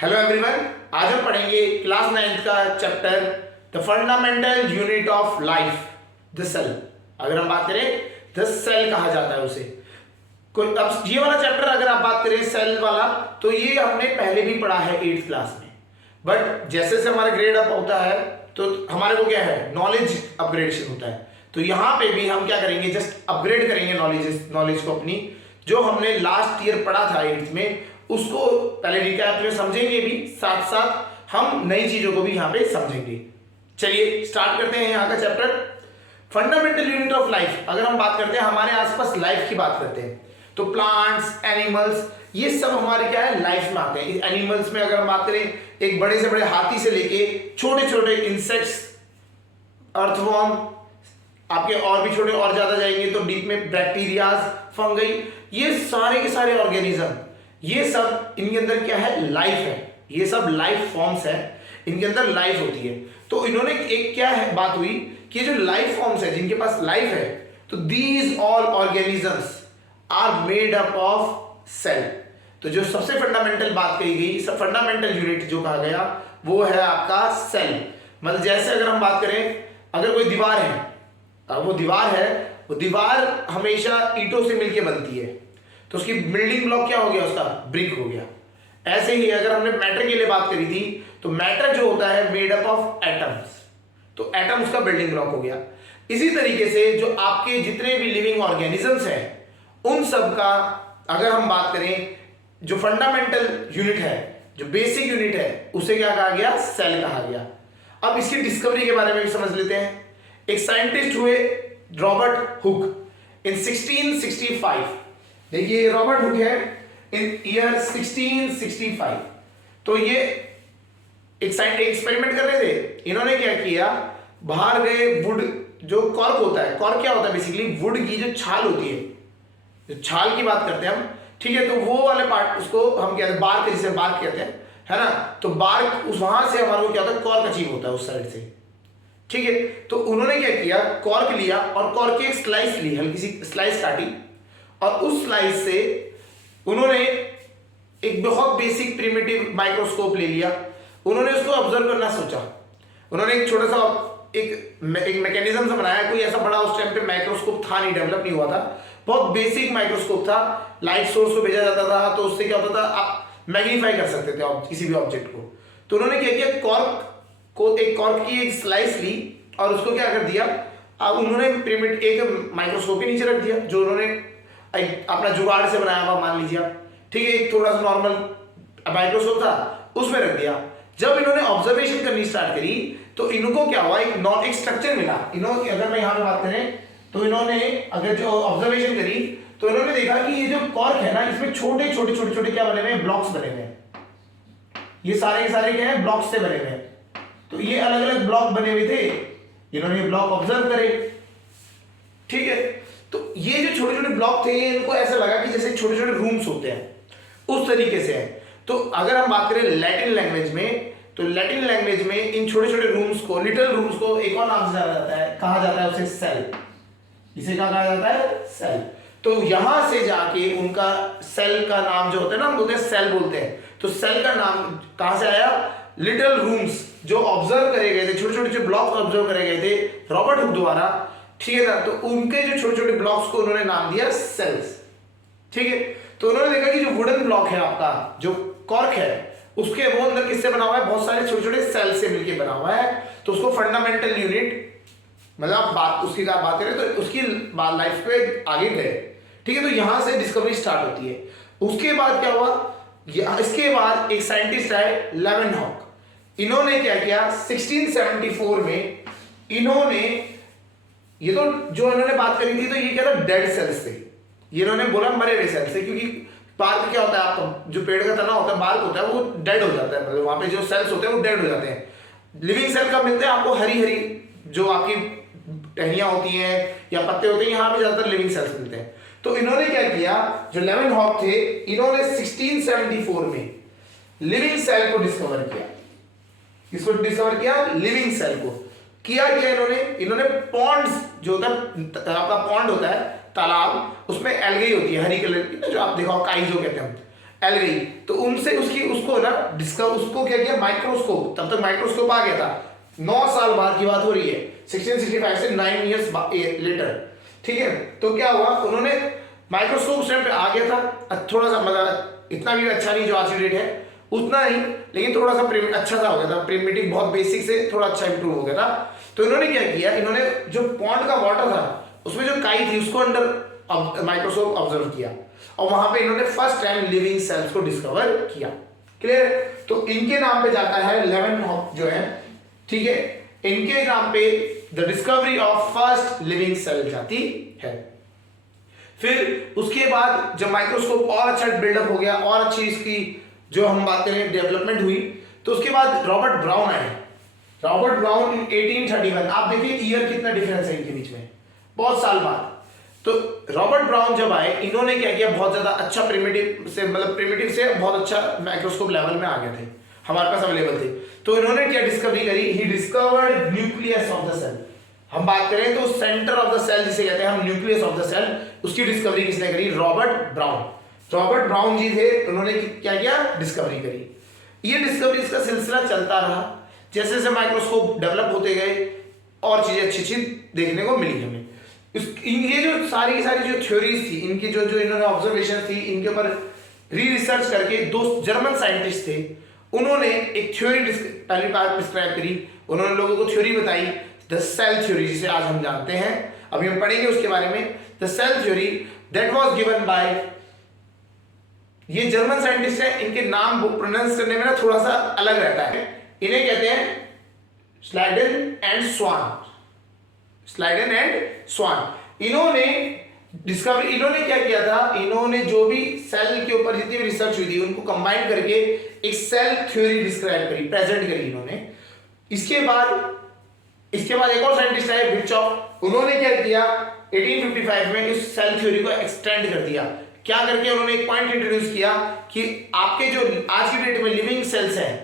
Hello everyone, आज हम पढ़ेंगे क्लास 9th का chapter the fundamental unit of life, the cell. अगर हम बात करें द सेल कहा जाता है उसे। अब ये वाला चैप्टर अगर आप बात करें सेल वाला, तो ये हमने पहले भी पढ़ा है 8th क्लास में। बट जैसे जैसे हमारा ग्रेड अप होता है तो हमारे को क्या है, नॉलेज अपग्रेडेशन होता है। तो यहाँ पे भी हम क्या करेंगे, जस्ट अपग्रेड करेंगे नॉलेज को अपनी, जो हमने लास्ट ईयर पढ़ा था 8th में, उसको पहले रिकैप में समझेंगे भी, साथ साथ हम नई चीजों को भी यहाँ पे समझेंगे। चलिए स्टार्ट करते हैं यहाँ का chapter, fundamental unit of life. अगर हम बात करते हैं हमारे आसपास लाइफ की बात करते हैं, तो प्लांट्स, एनिमल्स, ये सब हमारे क्या है, लाइफ में आते हैं। एनिमल्स में अगर हम बात करें, एक बड़े से बड़े हाथी से लेके छोटे छोटे इंसेक्ट्स, अर्थवॉर्म, आपके और भी छोटे और ज्यादा जाएंगे तो डीप में बैक्टीरियाज, फंगई, ये सारे के सारे ऑर्गेनिज्म, ये सब इनके अंदर क्या है, लाइफ है। ये सब लाइफ फॉर्म्स है, इनके अंदर लाइफ होती है। तो इन्होंने एक क्या है बात हुई कि जो लाइफ फॉर्म्स है, जिनके पास लाइफ है, तो these all organisms are made up of cell. तो जो सबसे फंडामेंटल बात कही गई, सब फंडामेंटल यूनिट जो कहा गया, वो है आपका सेल। मतलब जैसे अगर हम बात करें, अगर कोई दीवार है, वो दीवार है, वो दीवार हमेशा ईंटों से मिलकर बनती है, तो उसकी बिल्डिंग ब्लॉक क्या हो गया, उसका ब्रिक हो गया। ऐसे ही अगर हमने मैटर के लिए बात करी थी, तो मैटर जो होता है मेड अप ऑफ एटम्स, तो एटम उसका बिल्डिंग ब्लॉक हो गया। इसी तरीके से जो आपके जितने भी लिविंग ऑर्गेनिजम्स हैं, उन सब का अगर हम बात करें, जो फंडामेंटल यूनिट है, जो बेसिक यूनिट है, उसे क्या कहा गया, सेल कहा गया। अब इसकी डिस्कवरी के बारे में भी समझ लेते हैं। एक साइंटिस्ट हुए रॉबर्ट हुक इन 1665। देखिए रॉबर्ट हुक है इन ईयर 1665। तो ये एक साइंटिस्ट एक्सपेरिमेंट कर रहे थे। इन्होंने क्या किया, बाहर गए, वुड जो कॉर्क होता है, कॉर्क क्या होता है, बेसिकली वुड की जो छाल होती है, जो छाल की बात करते हैं हम, ठीक है, तो वो वाले पार्ट, उसको हम कहते हैं बार्क, जिसे बार्क कहते हैं, है ना। तो बार्क उस वहां से हमारे को क्या होता है, कॉर्क अचीव होता है उस साइड से, ठीक है। तो उन्होंने क्या किया, कॉर्क लिया और कॉर्क की एक स्लाइस ली, हल्की सी स्लाइस काटी, और उस स्लाइस से उन्होंने एक बहुत बेसिक प्रिमिटिव माइक्रोस्कोप ले लिया। उन्होंने उसको ऑब्जर्व करना सोचा। उन्होंने एक छोटा सा एक मैकेनिज्म से बनाया। कोई ऐसा बड़ा उस टाइम पे माइक्रोस्कोप था नहीं, डेवलप नहीं हुआ था, बहुत बेसिक माइक्रोस्कोप था। लाइट सोर्स को भेजा जाता था, तो उससे क्या होता था, आप मैग्नीफाई कर सकते थे किसी भी ऑब्जेक्ट को। तो उन्होंने क्या किया, कॉर्क की एक स्लाइस ली और उसको क्या कर दिया, अब उन्होंने एक माइक्रोस्कोप के नीचे रख दिया, जो उन्होंने अपना जुगाड़ से बनाया हुआ मान लीजिए, ठीक है, एक थोड़ा सा नॉर्मल माइक्रोस्कोप था, उसमें रख दिया। जब इन्होंने ऑब्जर्वेशन करनी स्टार्ट करी, तो इनको क्या हुआ, एक स्ट्रक्चर मिला। इन्होंने, अगर मैं यहाँ पे बात करें, तो इन्होंने अगर जो ऑब्जर्वेशन करी, तो इन्होंने देखा कि ये जो कॉर्क है ना, इसमें छोटे छोटे छोटे छोटे क्या बने हुए हैं, ब्लॉक्स बने हुए हैं। ये सारे के सारे क्या है, ब्लॉक्स से बने हुए हैं। तो ये अलग अलग ब्लॉक बने हुए थे, इन्होंने ब्लॉक ऑब्जर्व करे, ठीक है। तो ये जो छोटे छोटे ब्लॉक थे, इनको ऐसा लगा कि जैसे छोटे छोटे रूम्स होते हैं, उस तरीके से है। तो अगर हम बात करें लैटिन लैंग्वेज में, तो लैटिन लैंग्वेज में इन छोटे छोटे रूम्स को, लिटिल रूम्स को, एक और नाम से जाना जाता है, कहा जाता है उसे सेल। इसे क्या कहा जाता है, सेल। तो यहां से जाके उनका सेल का नाम जो होता है ना, हम बोलते हैं सेल बोलते हैं। तो सेल का नाम कहां से आया, लिटिल रूम्स जो ऑब्जर्व करे गए थे, छोटे छोटे जो ब्लॉक्स ऑब्जर्व करे गए थे रॉबर्ट हुक द्वारा, ठीक है ना। तो उनके जो छोटे छोटे ब्लॉक्स को उन्होंने नाम दिया सेल्स, ठीक है। तो उन्होंने देखा कि जो वुडन ब्लॉक है आपका, जो कॉर्क है, उसके वो अंदर किससे बना हुआ है, बहुत सारे छोटे छोटे सेल से मिलकर बना हुआ है। तो उसको फंडामेंटल यूनिट, मतलब बात उसकी बात करें तो उसकी लाइफ पे आगे गए, ठीक है। तो यहां से डिस्कवरी स्टार्ट होती है। उसके बाद क्या हुआ, इसके बाद एक साइंटिस्ट आए, लेवेनहॉक। इन्होंने क्या किया, 1674 में इन्होंने, ये तो जो इन्होंने बात करी थी, तो ये क्या था, डेड सेल्स थे। ये इन्होंने बोला मरे हुए सेल्स थे, क्योंकि बार्क क्या होता है, आपका जो पेड़ का तना होता है, बार्क होता है, वो डेड हो जाता है, मतलब वहां पे जो सेल्स होते हैं वो डेड हो जाते हैं। लिविंग सेल कब मिलते हैं आपको, हरी हरी जो आपकी टहनियां होती हैं या पत्ते होते हैं, यहाँ पे ज्यादातर लिविंग सेल्स मिलते हैं। तो इन्होंने क्या किया, जो लेवेनहॉक थे, इन्होंने 1674 में लिविंग सेल को डिस्कवर किया। किसको डिस्कवर किया, लिविंग सेल को। किया इन्होंने पॉन्ड्स, जो होता है आपका पॉन्ड होता है, तालाब, उसमें एल्गी होती है हरी कलर की, जो आप देखो काई जो कहते हैं, एल गई, तो उनसे उसको ना उसको क्या किया, माइक्रोस्कोप, तब तक माइक्रोस्कोप आ गया था, 9 साल बाद की बात हो रही है, 1665 से 9 इयर्स लेटर, ठीक है। तो क्या हुआ, उन्होंने माइक्रोस्कोप उस टाइम पे आ गया था, थोड़ा सा मतलब इतना भी अच्छा नहीं जो आज की डेट है उतना नहीं, लेकिन थोड़ा सा अच्छा सा हो गया था, प्रिमिटिव बहुत बेसिक से थोड़ा अच्छा इंप्रूव हो गया था। तो इन्होंने क्या किया, इन्होंने जो पॉन्ड का वाटर था उसमें जो काई थी उसको अंडर माइक्रोस्कोप ऑब्जर्व किया, और वहां पे इन्होंने फर्स्ट टाइम लिविंग सेल्स को डिस्कवर किया। क्लियर। तो इनके नाम पे जाता है लेवेनहॉक जो है, ठीक है, इनके नाम पे the discovery of first living cell जाती है। फिर उसके बाद जब माइक्रोस्कोप और अच्छा बिल्डअप हो गया और अच्छी इसकी जो हम बात करें डेवलपमेंट हुई, तो उसके बाद रॉबर्ट ब्राउन आए। रॉबर्ट ब्राउन इन 1831, आप देखिए ईयर कितना डिफरेंस है इनके बीच में, बहुत साल बाद। तो रॉबर्ट ब्राउन जब आए, इन्होंने क्या किया, बहुत ज्यादा अच्छा प्रिमिटिव से बहुत अच्छा माइक्रोस्कोप लेवल में आ गए थे, हमारे पास अवेलेबल थे। तो इन्होंने क्या डिस्कवरी करी, he discovered nucleus of the cell. हम बात करें तो सेंटर ऑफ द सेल जिसे कहते हैं हम, न्यूक्लियस ऑफ द सेल, उसकी डिस्कवरी किसने करी, रॉबर्ट ब्राउन। रॉबर्ट ब्राउन जी थे, उन्होंने क्या किया, डिस्कवरी करी। ये डिस्कवरी का सिलसिला चलता रहा, जैसे जैसे माइक्रोस्कोप डेवलप होते गए और चीजें अच्छी अच्छी देखने को मिली हमें। ये जो सारी की सारी जो थ्योरीज थी इनकी, जो जो इन्होंने ऑब्जर्वेशन थी, इनके ऊपर रिसर्च करके 2 जर्मन साइंटिस्ट थे, उन्होंने एक थ्योरी पहली बार डिस्क्राइब करी। उन्होंने लोगों को थ्योरी बताई, द सेल थ्योरी, जिसे आज हम जानते हैं, अभी हम पढ़ेंगे उसके बारे में। The cell theory that was given by, ये जर्मन साइंटिस्ट है, इनके नाम प्रोनाउंस करने में ना थोड़ा सा अलग रहता है। इन्हें कहते हैं स्लाइडन एंड स्वान। स्लाइडन एंड स्वान। इन्होंने क्या किया था, इन्होंने जो भी सेल के ऊपर जितनी भी रिसर्च हुई थी उनको कंबाइन करके एक सेल थ्योरी डिस्क्राइब करी, प्रेजेंट करी इन्होंने। इसके बाद एक और साइंटिस्ट आए, विर्चॉफ। उन्होंने क्या किया, 1855 में इस सेल थ्योरी को एक्सटेंड कर दिया। क्या करके, उन्होंने एक पॉइंट इंट्रोड्यूस किया कि आपके जो आज की डेट में लिविंग सेल्स हैं,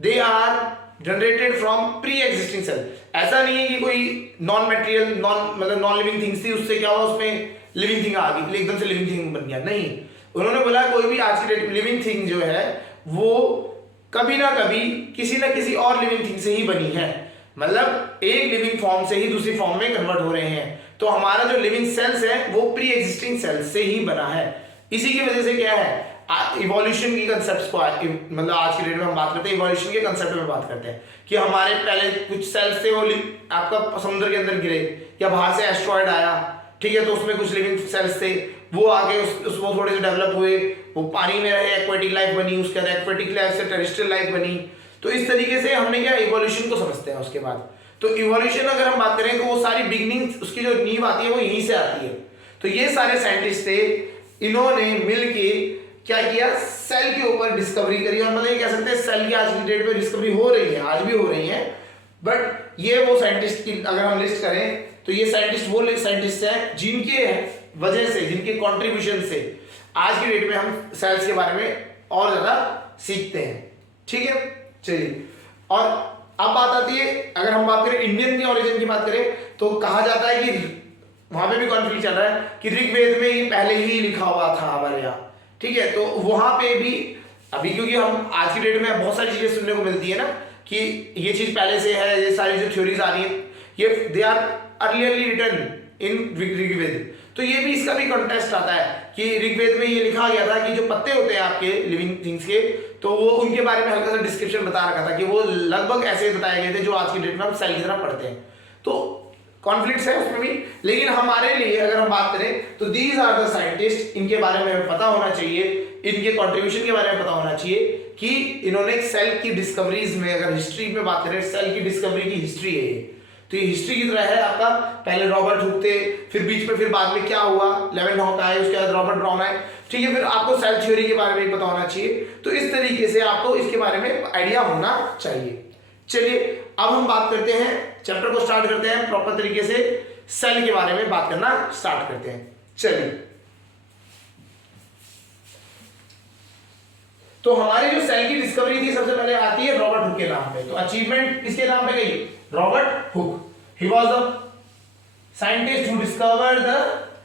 they are generated from pre existing cell. ऐसा नहीं है कि कोई non material non living things थी, उससे क्या हुआ, उसमें लिविंग थिंग आ गई, एकदम से लिविंग थिंग बन गया, नहीं। उन्होंने बोला कोई भी आज की डेट में लिविंग थिंग जो है वो कभी ना कभी किसी ना किसी और लिविंग थिंग से ही बनी है, मतलब एक लिविंग फॉर्म से ही दूसरी फॉर्म में कन्वर्ट हो रहे हैं। तो हमारा जो लिविंग सेल्स है वो प्री एग्जिस्टिंग सेल्स से ही बना है। इसी की वजह से क्या है, इवोल्यूशन की कंसेप्ट को मतलब आज की डेट में हम बात करते हैं, इवोल्यूशन के कंसेप्ट में बात करते हैं कि हमारे पहले कुछ सेल्स थे वो आपका समुद्र के अंदर गिरे या बाहर से एस्ट्रॉयड आया, ठीक है, तो उसमें कुछ लिविंग सेल्स थे, वो आगे वो थोड़े से डेवलप हुए, वो पानी में रहे, एक्वेटिक लाइफ बनी, उसके बाद एक्वेटिक लाइफ से टेरेस्ट्रियल लाइफ बनी। तो इस तरीके से हमने क्या इवोल्यूशन को समझते हैं। उसके बाद तो इवोल्यूशन अगर हम बात करें तो वो सारी बिगिनिंग, उसकी जो नींव आती है वो यहीं से आती है। तो ये सारे साइंटिस्ट थे, इन्होंने मिलके क्या किया, सेल के ऊपर डिस्कवरी करी। और मतलब ये कह सकते हैं सेल की आज की डेट में डिस्कवरी हो रही है, आज भी हो रही है। बट ये वो साइंटिस्ट की अगर हम लिस्ट करें तो ये साइंटिस्ट वो साइंटिस्ट हैं जिनके वजह से, जिनके कंट्रीब्यूशन से आज की डेट में हम सेल्स के बारे में और ज्यादा सीखते हैं। ठीक है, चलिए। और अब बात आती है, अगर हम बात करें इंडियन की ओरिजिन की बात करें तो कहा जाता है कि वहां पे भी कॉन्फ्लिक्ट चल रहा है कि ऋग्वेद में ये पहले ही लिखा हुआ था हमारे यहाँ, ठीक है। तो वहां पे भी अभी, क्योंकि हम आज की डेट में बहुत सारी चीजें सुनने को मिलती है ना कि ये चीज पहले से है, ये सारी जो थ्योरीज आ रही है ये they are earlierly written in Rigveda. तो ये भी, इसका भी कॉन्टेस्ट आता है कि ऋग्वेद में ये लिखा गया था कि जो पत्ते होते हैं आपके लिविंग थिंग्स के, तो वो उनके बारे में हल्का सा डिस्क्रिप्शन बता रखा था कि वो लगभग ऐसे बताए गए थे जो आज की डेट में हम सेल की तरह पढ़ते हैं। तो कॉन्फ्लिक्ट्स है उसमें भी, लेकिन हमारे लिए अगर हम बात करें तो दीज आर द साइंटिस्ट, इनके बारे में हमें पता होना चाहिए, इनके कंट्रीब्यूशन के बारे में पता होना चाहिए कि इन्होंने सेल की डिस्कवरीज में, अगर हिस्ट्री में बात करें, सेल की डिस्कवरी की हिस्ट्री है ये। तो ये हिस्ट्री की तरह है आपका, पहले रॉबर्ट हुक थे, फिर बीच में फिर बाद में क्या हुआ, लेवेनहॉक आए, उसके बाद रॉबर्ट ब्राउन आए, ठीक है। फिर आपको सेल थ्योरी के बारे में पता होना चाहिए। तो इस तरीके से आपको इसके बारे में आइडिया होना चाहिए। चलिए अब हम बात करते हैं, चैप्टर को स्टार्ट करते हैं प्रॉपर तरीके से, सेल के बारे में बात करना स्टार्ट करते हैं। चलिए, तो हमारी जो सेल की डिस्कवरी थी सबसे पहले आती है रॉबर्ट हुक के नाम पे। तो अचीवमेंट किसके नाम पे गई, Robert Hooke. He was the scientist who discovered the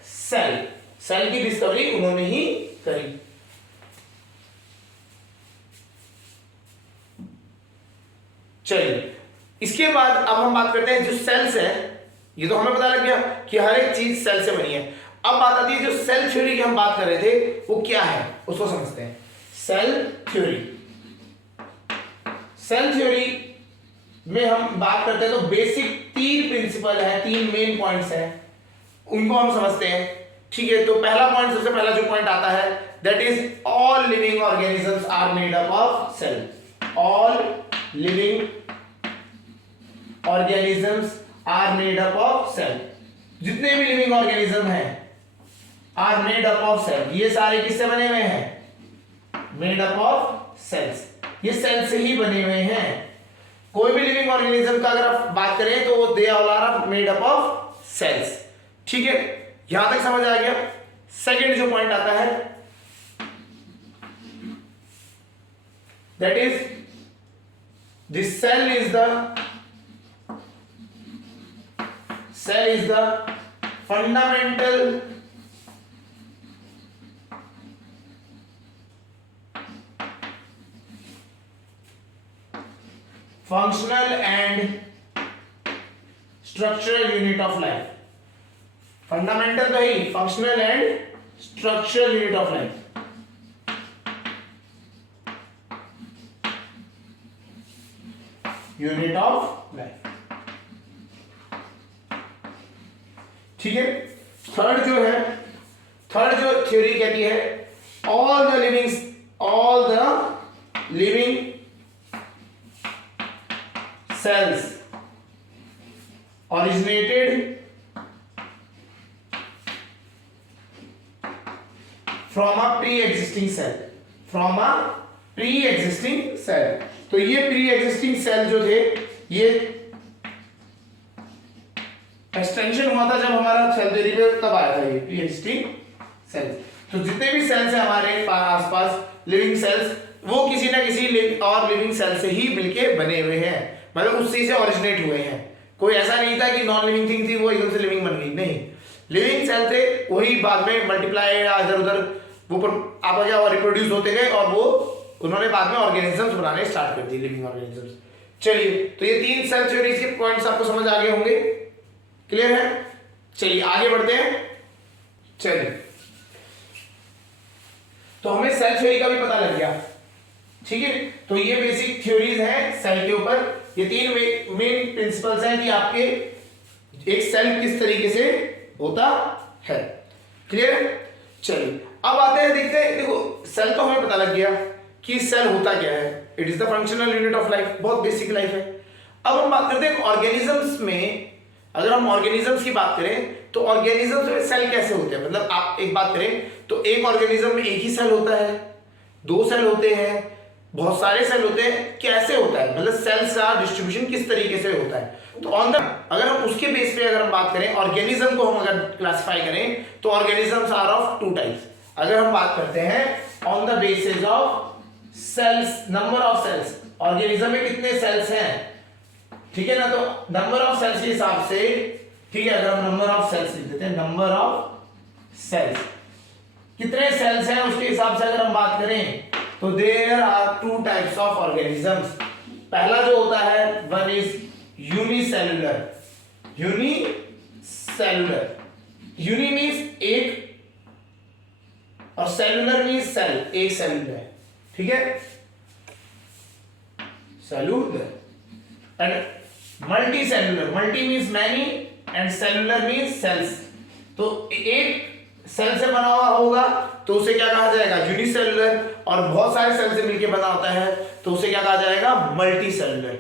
cell. Cell की डिस्कवरी उन्होंने ही करी। चलिए इसके बाद अब हम बात करते हैं जो सेल्स है, ये तो हमें पता लग गया कि हर एक चीज सेल से बनी है। अब बात आती है जो सेल थ्योरी की हम बात कर रहे थे वो क्या है, उसको समझते हैं। सेल थ्योरी, सेल थ्योरी में हम बात करते हैं तो बेसिक 3 प्रिंसिपल है, 3 मेन पॉइंट्स हैं, उनको हम समझते हैं। ठीक है, तो पहला पॉइंट, सबसे पहला जो पॉइंट आता है that is all living organisms are made up of cell. All living organisms are made up of cell. जितने भी लिविंग ऑर्गेनिज्म हैं are made up of cell. ये सारे किससे बने हुए हैं? Made up of cells. ये सेल से ही बने हुए हैं। कोई भी लिविंग ऑर्गेनिज्म का अगर आप बात करें तो they all are made up of cells. ठीक है, यहां तक समझ आ गया। सेकंड जो पॉइंट आता है that is this cell is the fundamental functional and structural unit of life। Fundamental तो ही, functional and structural unit of life. Unit of life. ठीक है, थर्ड जो थ्योरी कहती है all the living cells originated from a pre-existing cell। तो ये pre-existing cell जो थे ये एक्सटेंशन हुआ था जब हमारा सेल थ्योरी पे तब आया था ये pre-existing cells। तो जितने भी सेल्स हैं हमारे आसपास लिविंग सेल्स, वो किसी ना किसी और लिविंग सेल से ही मिलके बने हुए हैं, मतलब उसी से ओरिजिनेट हुए हैं। कोई ऐसा नहीं था कि नॉन लिविंग थिंग थी वो एकदम से लिविंग बन गई, नहीं। लिविंग सेल थे, वही बाद में मल्टीप्लाई इधर उधर वो आपका क्या रिप्रोड्यूस होते गए और वो उन्होंने बाद में ऑर्गेनिजम्स बनाने स्टार्ट कर दिए, लिविंग ऑर्गेनिजम्स। चलिए, तो ये 3 सेल थ्योरीज के पॉइंट्स आपको समझ आ गए होंगे, क्लियर है। चलिए आगे बढ़ते हैं। चलिए, तो हमें सेल थ्योरी का भी पता लग गया। ठीक है, तो ये बेसिक थ्योरीज हैं सेल के ऊपर। ये 3 मेन प्रिंसिपल्स हैं कि आपके एक सेल किस तरीके से होता है, क्लियर है। चलिए अब आते हैं, देखते हैं। देखो सेल तो हमें पता लग गया कि सेल होता क्या है, it is the functional unit of life, बहुत बेसिक लाइफ है। अब हम बात करते हैं ऑर्गेनिजम्स में। अगर हम ऑर्गेनिजम्स की बात करें तो ऑर्गेनिजम्स में सेल कैसे होते हैं, मतलब आप एक बात करें तो एक ऑर्गेनिज्म में एक ही सेल होता है, 2 सेल होते हैं, बहुत सारे सेल होते हैं, कैसे होता है, मतलब सेल्स का डिस्ट्रीब्यूशन किस तरीके से होता है। तो ऑन द अगर हम उसके बेस पे अगर हम बात करें, ऑर्गेनिज्म को हम अगर क्लासिफाई करें तो ऑर्गेनिजम्स आर ऑफ 2 टाइप्स। अगर हम बात करते हैं on the basis of cells, number of cells, organism में कितने सेल्स हैं, ठीक है ना। तो नंबर ऑफ सेल्स के हिसाब से, ठीक है, अगर हम नंबर ऑफ सेल्स लिख देते हैं, नंबर ऑफ सेल्स, कितने सेल्स हैं उसके हिसाब से अगर हम बात करें तो there are 2 types of organisms. पहला जो होता है one is unicellular. Uni means एक और सेलुलर मींस सेल, एक सेलुलर, ठीक है, cellular. And multi cellular, multi means many and cellular means cells. तो एक सेल से बना हुआ होगा तो उसे क्या कहा जाएगा, यूनिसेलुलर, और बहुत सारे सेल से मिलकर बना होता है तो उसे क्या कहा जाएगा, मल्टी सेलुलर।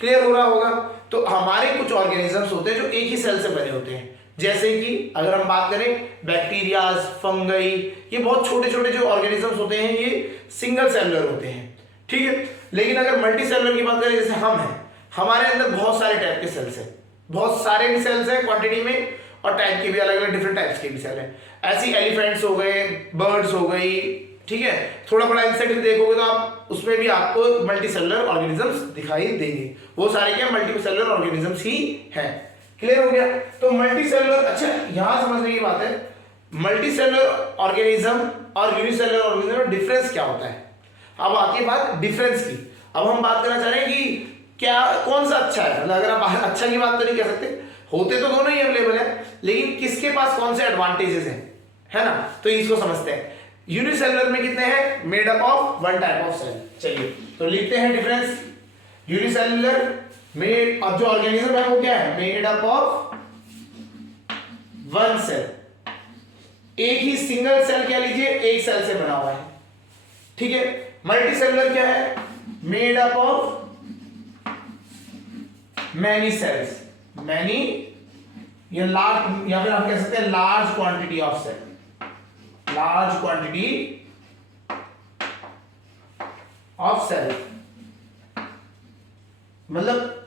क्लियर हो रहा होगा। तो हमारे कुछ ऑर्गेनिजम्स होते हैं जो एक ही सेल से बने होते हैं, जैसे कि अगर हम बात करें बैक्टीरियाज, फंगई, ये बहुत छोटे छोटे जो ऑर्गेनिजम्स होते हैं ये सिंगल सेलुलर होते हैं, ठीक है। लेकिन अगर मल्टी सेलुलर की बात करें, जैसे हम हैं, हमारे अंदर बहुत सारे टाइप के सेल्स हैं, बहुत सारे भी सेल्स हैं क्वांटिटी में, और टाइप के भी अलग अलग डिफरेंट टाइप्स के भी सेल हैं। ऐसी एलिफेंट्स हो गए, बर्ड्स हो गई, ठीक है, थोड़ा बड़ा इंसेक्ट देखोगे तो आप उसमें भी आपको मल्टी सेलुलर ऑर्गेनिजम्स दिखाई देंगे। वो सारे क्या मल्टी सेलुलर ऑर्गेनिजम्स ही हैं। क्लियर हो गया। तो मल्टी सेलुलर, अच्छा यहां समझने की बात है, मल्टी सेलुलर ऑर्गेनिज्म और यूनिसेलुलर ऑर्गेनिज्म में डिफरेंस क्या होता है। अब आती है बात डिफरेंस की। अब हम बात करना चाह रहे हैं कि क्या कौन सा अच्छा है, मतलब अगर आप अच्छा की बात तो नहीं कह सकते, होते तो दोनों ही अवेलेबल है, लेकिन किसके पास कौन से एडवांटेजेस हैं, है ना। तो इसको समझते हैं। यूनिसेलुलर में कितने हैं, made up of one type of cell. चलिए तो लिखते हैं डिफरेंस। यूनिसेलुलर मेड, अब जो ऑर्गेनिज्म है वो क्या है, made up of one cell. एक ही सिंगल सेल कह लीजिए, एक सेल से बना हुआ है, ठीक है। मल्टी सेलुलर क्या है, made up of many cells, many या लार्ज, या फिर हम कह सकते हैं large quantity of cell, large quantity of cell, मतलब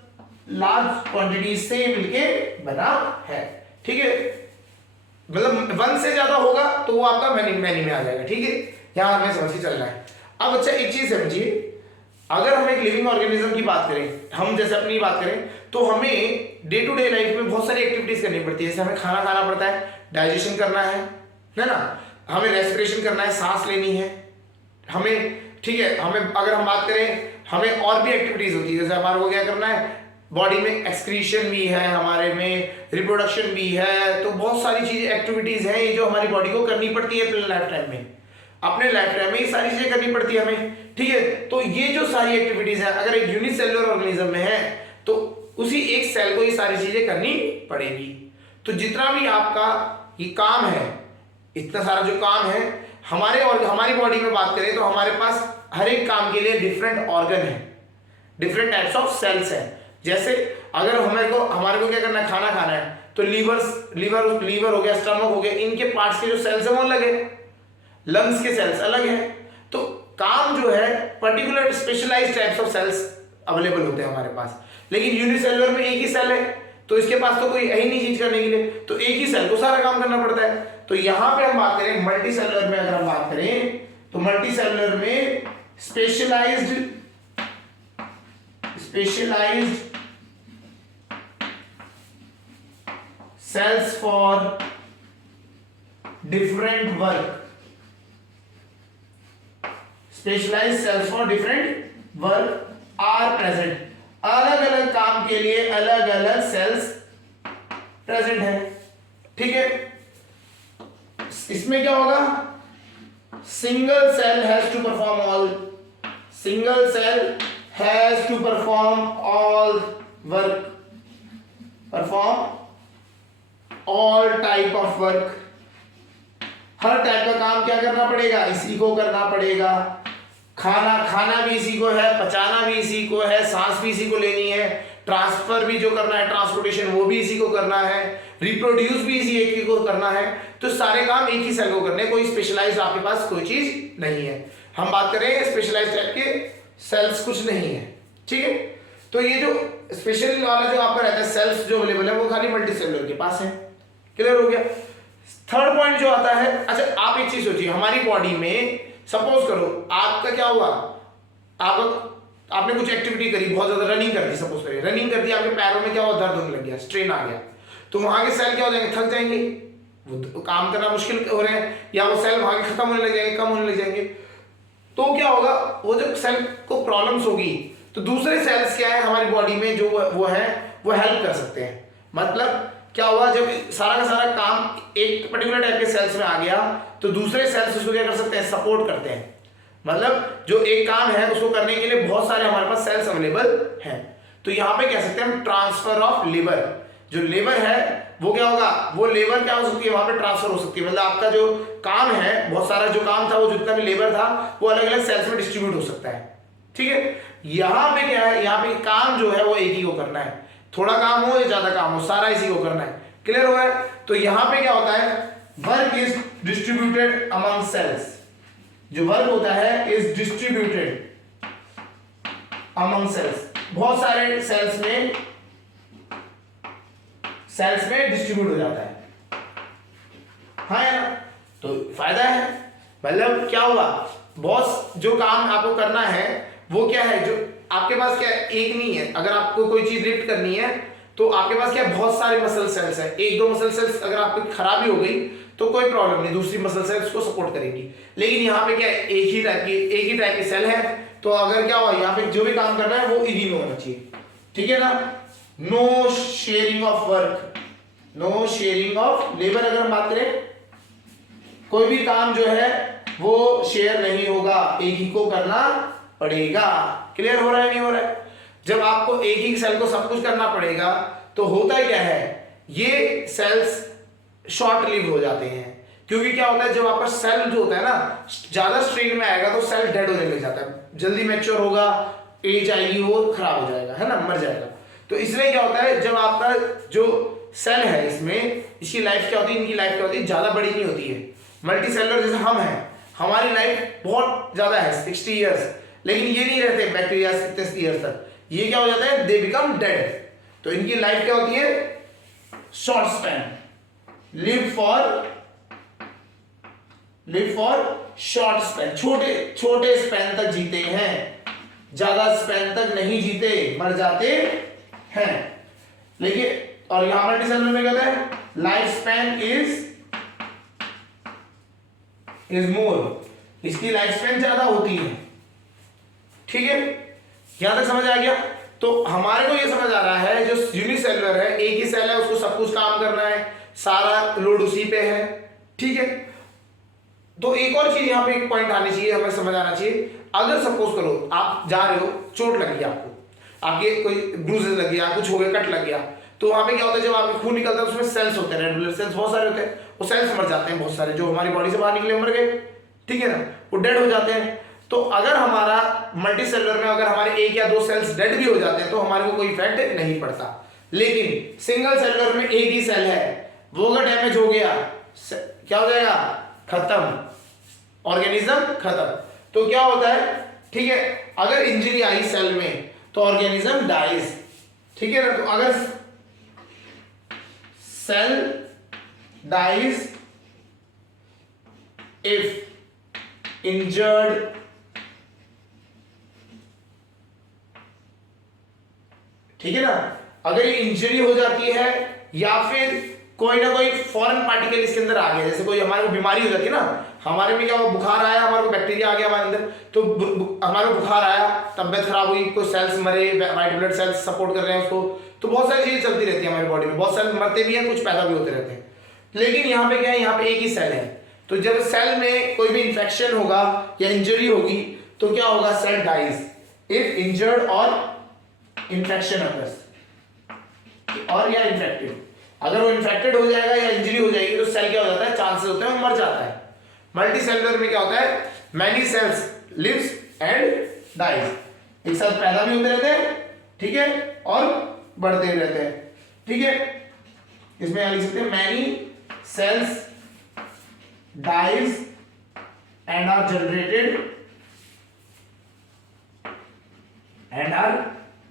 लार्ज क्वांटिटी से मिलके बना है, ठीक है। मतलब वन से ज्यादा होगा तो वो आपका मैनी में आ जाएगा, ठीक है। यहां हमें समझ के चलना है। अब अच्छा एक चीज समझिए, अगर हम एक लिविंग ऑर्गेनिज्म की बात करें, हम जैसे अपनी बात करें, तो हमें डे टू डे लाइफ में बहुत सारी एक्टिविटीज करनी पड़ती है। जैसे हमें खाना खाना पड़ता है, डाइजेशन करना है ना, हमें रेस्पिरेशन करना है, सांस लेनी है हमें, ठीक है। हमें अगर हम बात करें, हमें और भी एक्टिविटीज होती है, जैसे हमारे को क्या करना है, बॉडी में एक्सक्रीशन भी है, हमारे में रिप्रोडक्शन भी है, तो बहुत सारी चीजें एक्टिविटीज हैं ये जो हमारी बॉडी को करनी पड़ती है अपने लाइफ टाइम में, अपने लाइफ टाइम में ये सारी चीजें करनी पड़ती है हमें, ठीक है। तो ये जो सारी एक्टिविटीज है, अगर एक यूनिसेलुलर ऑर्गेनिज्म में है तो उसी एक सेल को ये सारी चीजें करनी पड़ेगी। तो जितना भी आपका ये काम है, इतना सारा जो काम है हमारे, और हमारी बॉडी में बात करें तो हमारे पास हर एक काम के लिए डिफरेंट ऑर्गन है, डिफरेंट टाइप्स ऑफ सेल्स है। जैसे अगर हमारे को क्या करना है, खाना खाना है, तो लीवर हो गया, स्टमक हो गया, इनके पार्ट्स के जो सेल्स है वो अलग है, लंग्स के सेल्स अलग है। तो काम जो है particular specialised types of cells available होते हैं हमारे पास। लेकिन यूनिसेलुलर में एक ही सेल है, तो इसके पास तो कोई है ही नहीं चीज करने के लिए, तो एक ही सेल को सारा काम करना पड़ता है। तो यहां पे हम बात करें मल्टी सेलुलर में, अगर हम बात करें तो मल्टी सेलुलर में specialised cells for different work, specialized cells for different work are present, अलग अलग काम के लिए अलग अलग सेल्स प्रेजेंट है, ठीक है। इसमें क्या होगा, single cell has to perform all, single cell has to perform all work, perform all type of work, हर टाइप का काम क्या करना पड़ेगा, इसी को करना पड़ेगा। खाना भी इसी को है, पचाना भी इसी को है, सांस भी इसी को लेनी है, ट्रांसफर भी जो करना है, ट्रांसपोर्टेशन वो भी इसी को करना है, रिप्रोड्यूस भी इसी एक ही को करना है। तो सारे काम एक ही सेल को करने, कोई स्पेशलाइज्ड आपके पास कोई चीज नहीं है। हम बात करें स्पेशलाइज्ड टाइप के सेल्स कुछ नहीं है, ठीक है। तो ये जो स्पेशल वाला जो आपका रहता है सेल्स जो अवेलेबल है वो खाली मल्टी सेलुलर के पास है। क्लियर हो गया। थर्ड पॉइंट जो आता है, अच्छा आप एक चीज सोचिए, हमारी बॉडी में सपोज करो आपका क्या हुआ, आपने कुछ एक्टिविटी करी, बहुत ज्यादा रनिंग कर दी, सपोज करिए रनिंग कर दी, आपके पैरों में क्या हुआ, दर्द होने लग गया, स्ट्रेन आ गया, तो वहां के सेल क्या हो जाएंगे, थक जाएंगे, वो काम करना मुश्किल हो रहे हैं, या वो सेल वहां के खत्म होने लग जाएंगे, कम होने लग जाएंगे। तो क्या होगा, वो जब सेल को प्रॉब्लम्स होगी तो दूसरे सेल्स क्या है हमारी बॉडी में जो वो हेल्प कर सकते हैं। मतलब क्या हुआ, जब सारा का सारा काम एक पर्टिकुलर टाइप के सेल्स में आ गया तो दूसरे सेल्स उसको क्या कर सकते हैं, सपोर्ट करते हैं। मतलब जो एक काम है उसको करने के लिए बहुत सारे हमारे पास सेल्स अवेलेबल हैं। तो यहाँ पे कह सकते हैं हम ट्रांसफर ऑफ लिवर, जो लेबर है वो क्या होगा, वो लेबर क्या हो सकती है, वहां पे ट्रांसफर हो सकती है। मतलब आपका जो काम है, बहुत सारा जो काम था, वो जितना भी लेबर था वो अलग अलग सेल्स में डिस्ट्रीब्यूट हो सकता है, ठीक है। यहाँ पे क्या है, यहाँ पे काम जो है वो एक ही को करना है, थोड़ा काम हो या ज्यादा काम हो, सारा इसी को करना है। क्लियर हुआ है। तो यहां पे क्या होता है, work is distributed among cells, जो वर्क होता है इज डिस्ट्रीब्यूटेड अमंग सेल्स, बहुत सारे सेल्स में डिस्ट्रीब्यूट हो जाता है, हाँ है ना। तो फायदा है, मतलब क्या हुआ, बॉस जो काम आपको करना है वो क्या है, जो आपके पास क्या एक नहीं है, अगर आपको कोई चीज लिफ्ट करनी है तो आपके पास क्या बहुत सारे मसल सेल्स हैं, एक दो मसल सेल्स अगर आपकी खराबी हो गई तो कोई प्रॉब्लम नहीं, दूसरी मसल सेल्स को सपोर्ट करेगी। लेकिन यहाँ पे क्या है, एक ही टाइप की सेल है, तो अगर क्या हुआ यहाँ पे जो भी काम करना है वो इन्हीं में होना चाहिए, ठीक है ना। No sharing of work, no sharing of labour. अगर हम बात करें, कोई भी काम जो है वो शेयर नहीं होगा, एक ही को करना पड़ेगा। क्लियर हो रहा है नहीं हो रहा है? जब आपको एक ही सेल को सब कुछ करना पड़ेगा तो होता क्या है, ये सेल्स शॉर्ट लिव हो जाते हैं। क्योंकि क्या होता है, जब आपका सेल जो होता है ना ज्यादा स्ट्रेन में आएगा तो सेल डेड होने लग जाता है, जल्दी मैच्योर होगा, एज आएगी, वो खराब हो जाएगा, है ना, मर जाएगा। तो इसलिए क्या होता है, जब आपका जो सेल है इसमें, इसकी लाइफ क्या होती है, इनकी लाइफ क्या होती है, ज्यादा बड़ी नहीं होती है। मल्टी सेलुलर जैसे हम हैं, हमारी लाइफ बहुत ज्यादा है 60 ईयर्स, लेकिन ये नहीं रहते बैक्टीरिया 30 ईयर्स तक। ये क्या हो जाता है, दे बिकम डेड। तो इनकी लाइफ क्या होती है, short span, live for short span, छोटे छोटे स्पैन तक जीते हैं, ज्यादा स्पैन तक नहीं जीते, मर जाते हैं। लेकिन और यहां मल्टी सेलुलर में कहते हैं लाइफ स्पैन इज मोर, इसकी लाइफ स्पैन ज्यादा होती है। ठीक है, यहां तक समझ आ गया। तो हमारे को ये समझ आ रहा है, जो यूनिसेलुलर है, एक ही सेल है, उसको सब कुछ काम करना है, सारा लोड उसी पे है। ठीक है, तो एक और चीज यहां पे एक पॉइंट आनी चाहिए, हमें समझ आना चाहिए। अगर सपोज करो आप जा रहे हो, चोट लगी आपको, आपके कोई ब्रूजेस लग गया, कुछ हो गया, कट लग गया, तो वहां पे क्या होता है, जब आपके खून निकलता है उसमें सेल्स होते हैं, रेड ब्लड सेल्स बहुत सारे होते हैं, वो सेल्स मर जाते हैं, बहुत सारे जो हमारी बॉडी से बाहर निकले मर गए। ठीक है ना, वो डेड हो जाते हैं। तो अगर हमारा मल्टी सेलुलर में अगर हमारे एक या दो सेल्स डेड भी हो जाते हैं तो हमारे को कोई इफेक्ट नहीं पड़ता। लेकिन सिंगल सेलुलर में एक ही सेल है, वो अगर डैमेज हो गया क्या हो जाएगा, खत्म, ऑर्गेनिज्म खत्म। तो क्या होता है, ठीक है, अगर इंजरी आई सेल में तो ऑर्गेनिज्म डाइज। ठीक है ना, तो अगर सेल डाइज इफ इंजर्ड ठीक है ना, अगर ये इंजरी हो जाती है या फिर कोई ना कोई फॉरेन पार्टिकल इसके अंदर आ गया, जैसे कोई हमारे को बीमारी हो जाती है ना, हमारे में क्या हुआ, बुखार आया, हमारे को बैक्टीरिया आ गया हमारे अंदर, तो हमारे को बुखार आया, तबियत खराब हुई, कोई सेल्स मरे, व्हाइट ब्लड सेल्स सपोर्ट कर रहे हैं उसको, तो बहुत सारी चीजें चलती रहती है हमारी बॉडी में, बहुत सेल मरते भी हैं, कुछ पैदा भी होते रहते हैं। लेकिन यहाँ पे क्या है, यहाँ पे एक ही सेल है, तो जब सेल में कोई भी इंफेक्शन होगा या इंजरी होगी तो क्या होगा, सेल डाइज इफ इंजर्ड और इन्फेक्शन अकर्स, और या इन्फेक्टेड। अगर वो इन्फेक्टेड हो जाएगा या इंजरी हो जाएगी तो सेल क्या हो जाता है, चांसेस होते हैं वो मर जाता है। मल्टी सेलुलर में क्या होता है, many cells lives and dies, एक साथ पैदा भी होते रहते हैं, ठीक है, और बढ़ते रहते हैं। ठीक है, इसमें यहां लिख सकते हैं many cells dies and are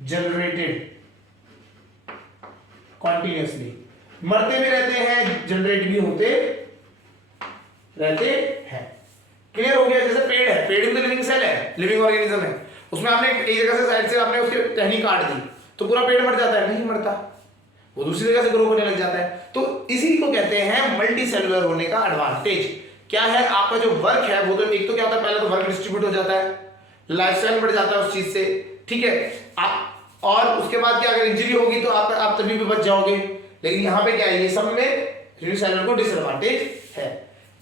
generated continuously, मरते भी रहते हैं, जनरेट भी होते रहते हैं। क्लियर हो गया। जैसे पेड़ है, पेड़ भी लिविंग सेल है, लिविंग ऑर्गेनिज्म है, उसमें आपने एक जगह से साइड से आपने उसकी टहनी काट दी तो पूरा पेड़ मर जाता है, नहीं मरता, वो दूसरी जगह से ग्रो होने लग जाता है। तो इसी को कहते हैं मल्टी सेलुलर होने का एडवांटेज। क्या है, आपका जो वर्क है वो तो एक तो क्या होता है, पहले तो वर्क डिस्ट्रीब्यूट हो जाता है, लाइफ स्टाइल बढ़ जाता है उस चीज से, ठीक है, आप और उसके बाद क्या, अगर इंजरी होगी तो आप तभी भी बच जाओगे। लेकिन यहाँ पे क्या है, ये सब में यूनिसेलुलर को डिसएडवांटेज है।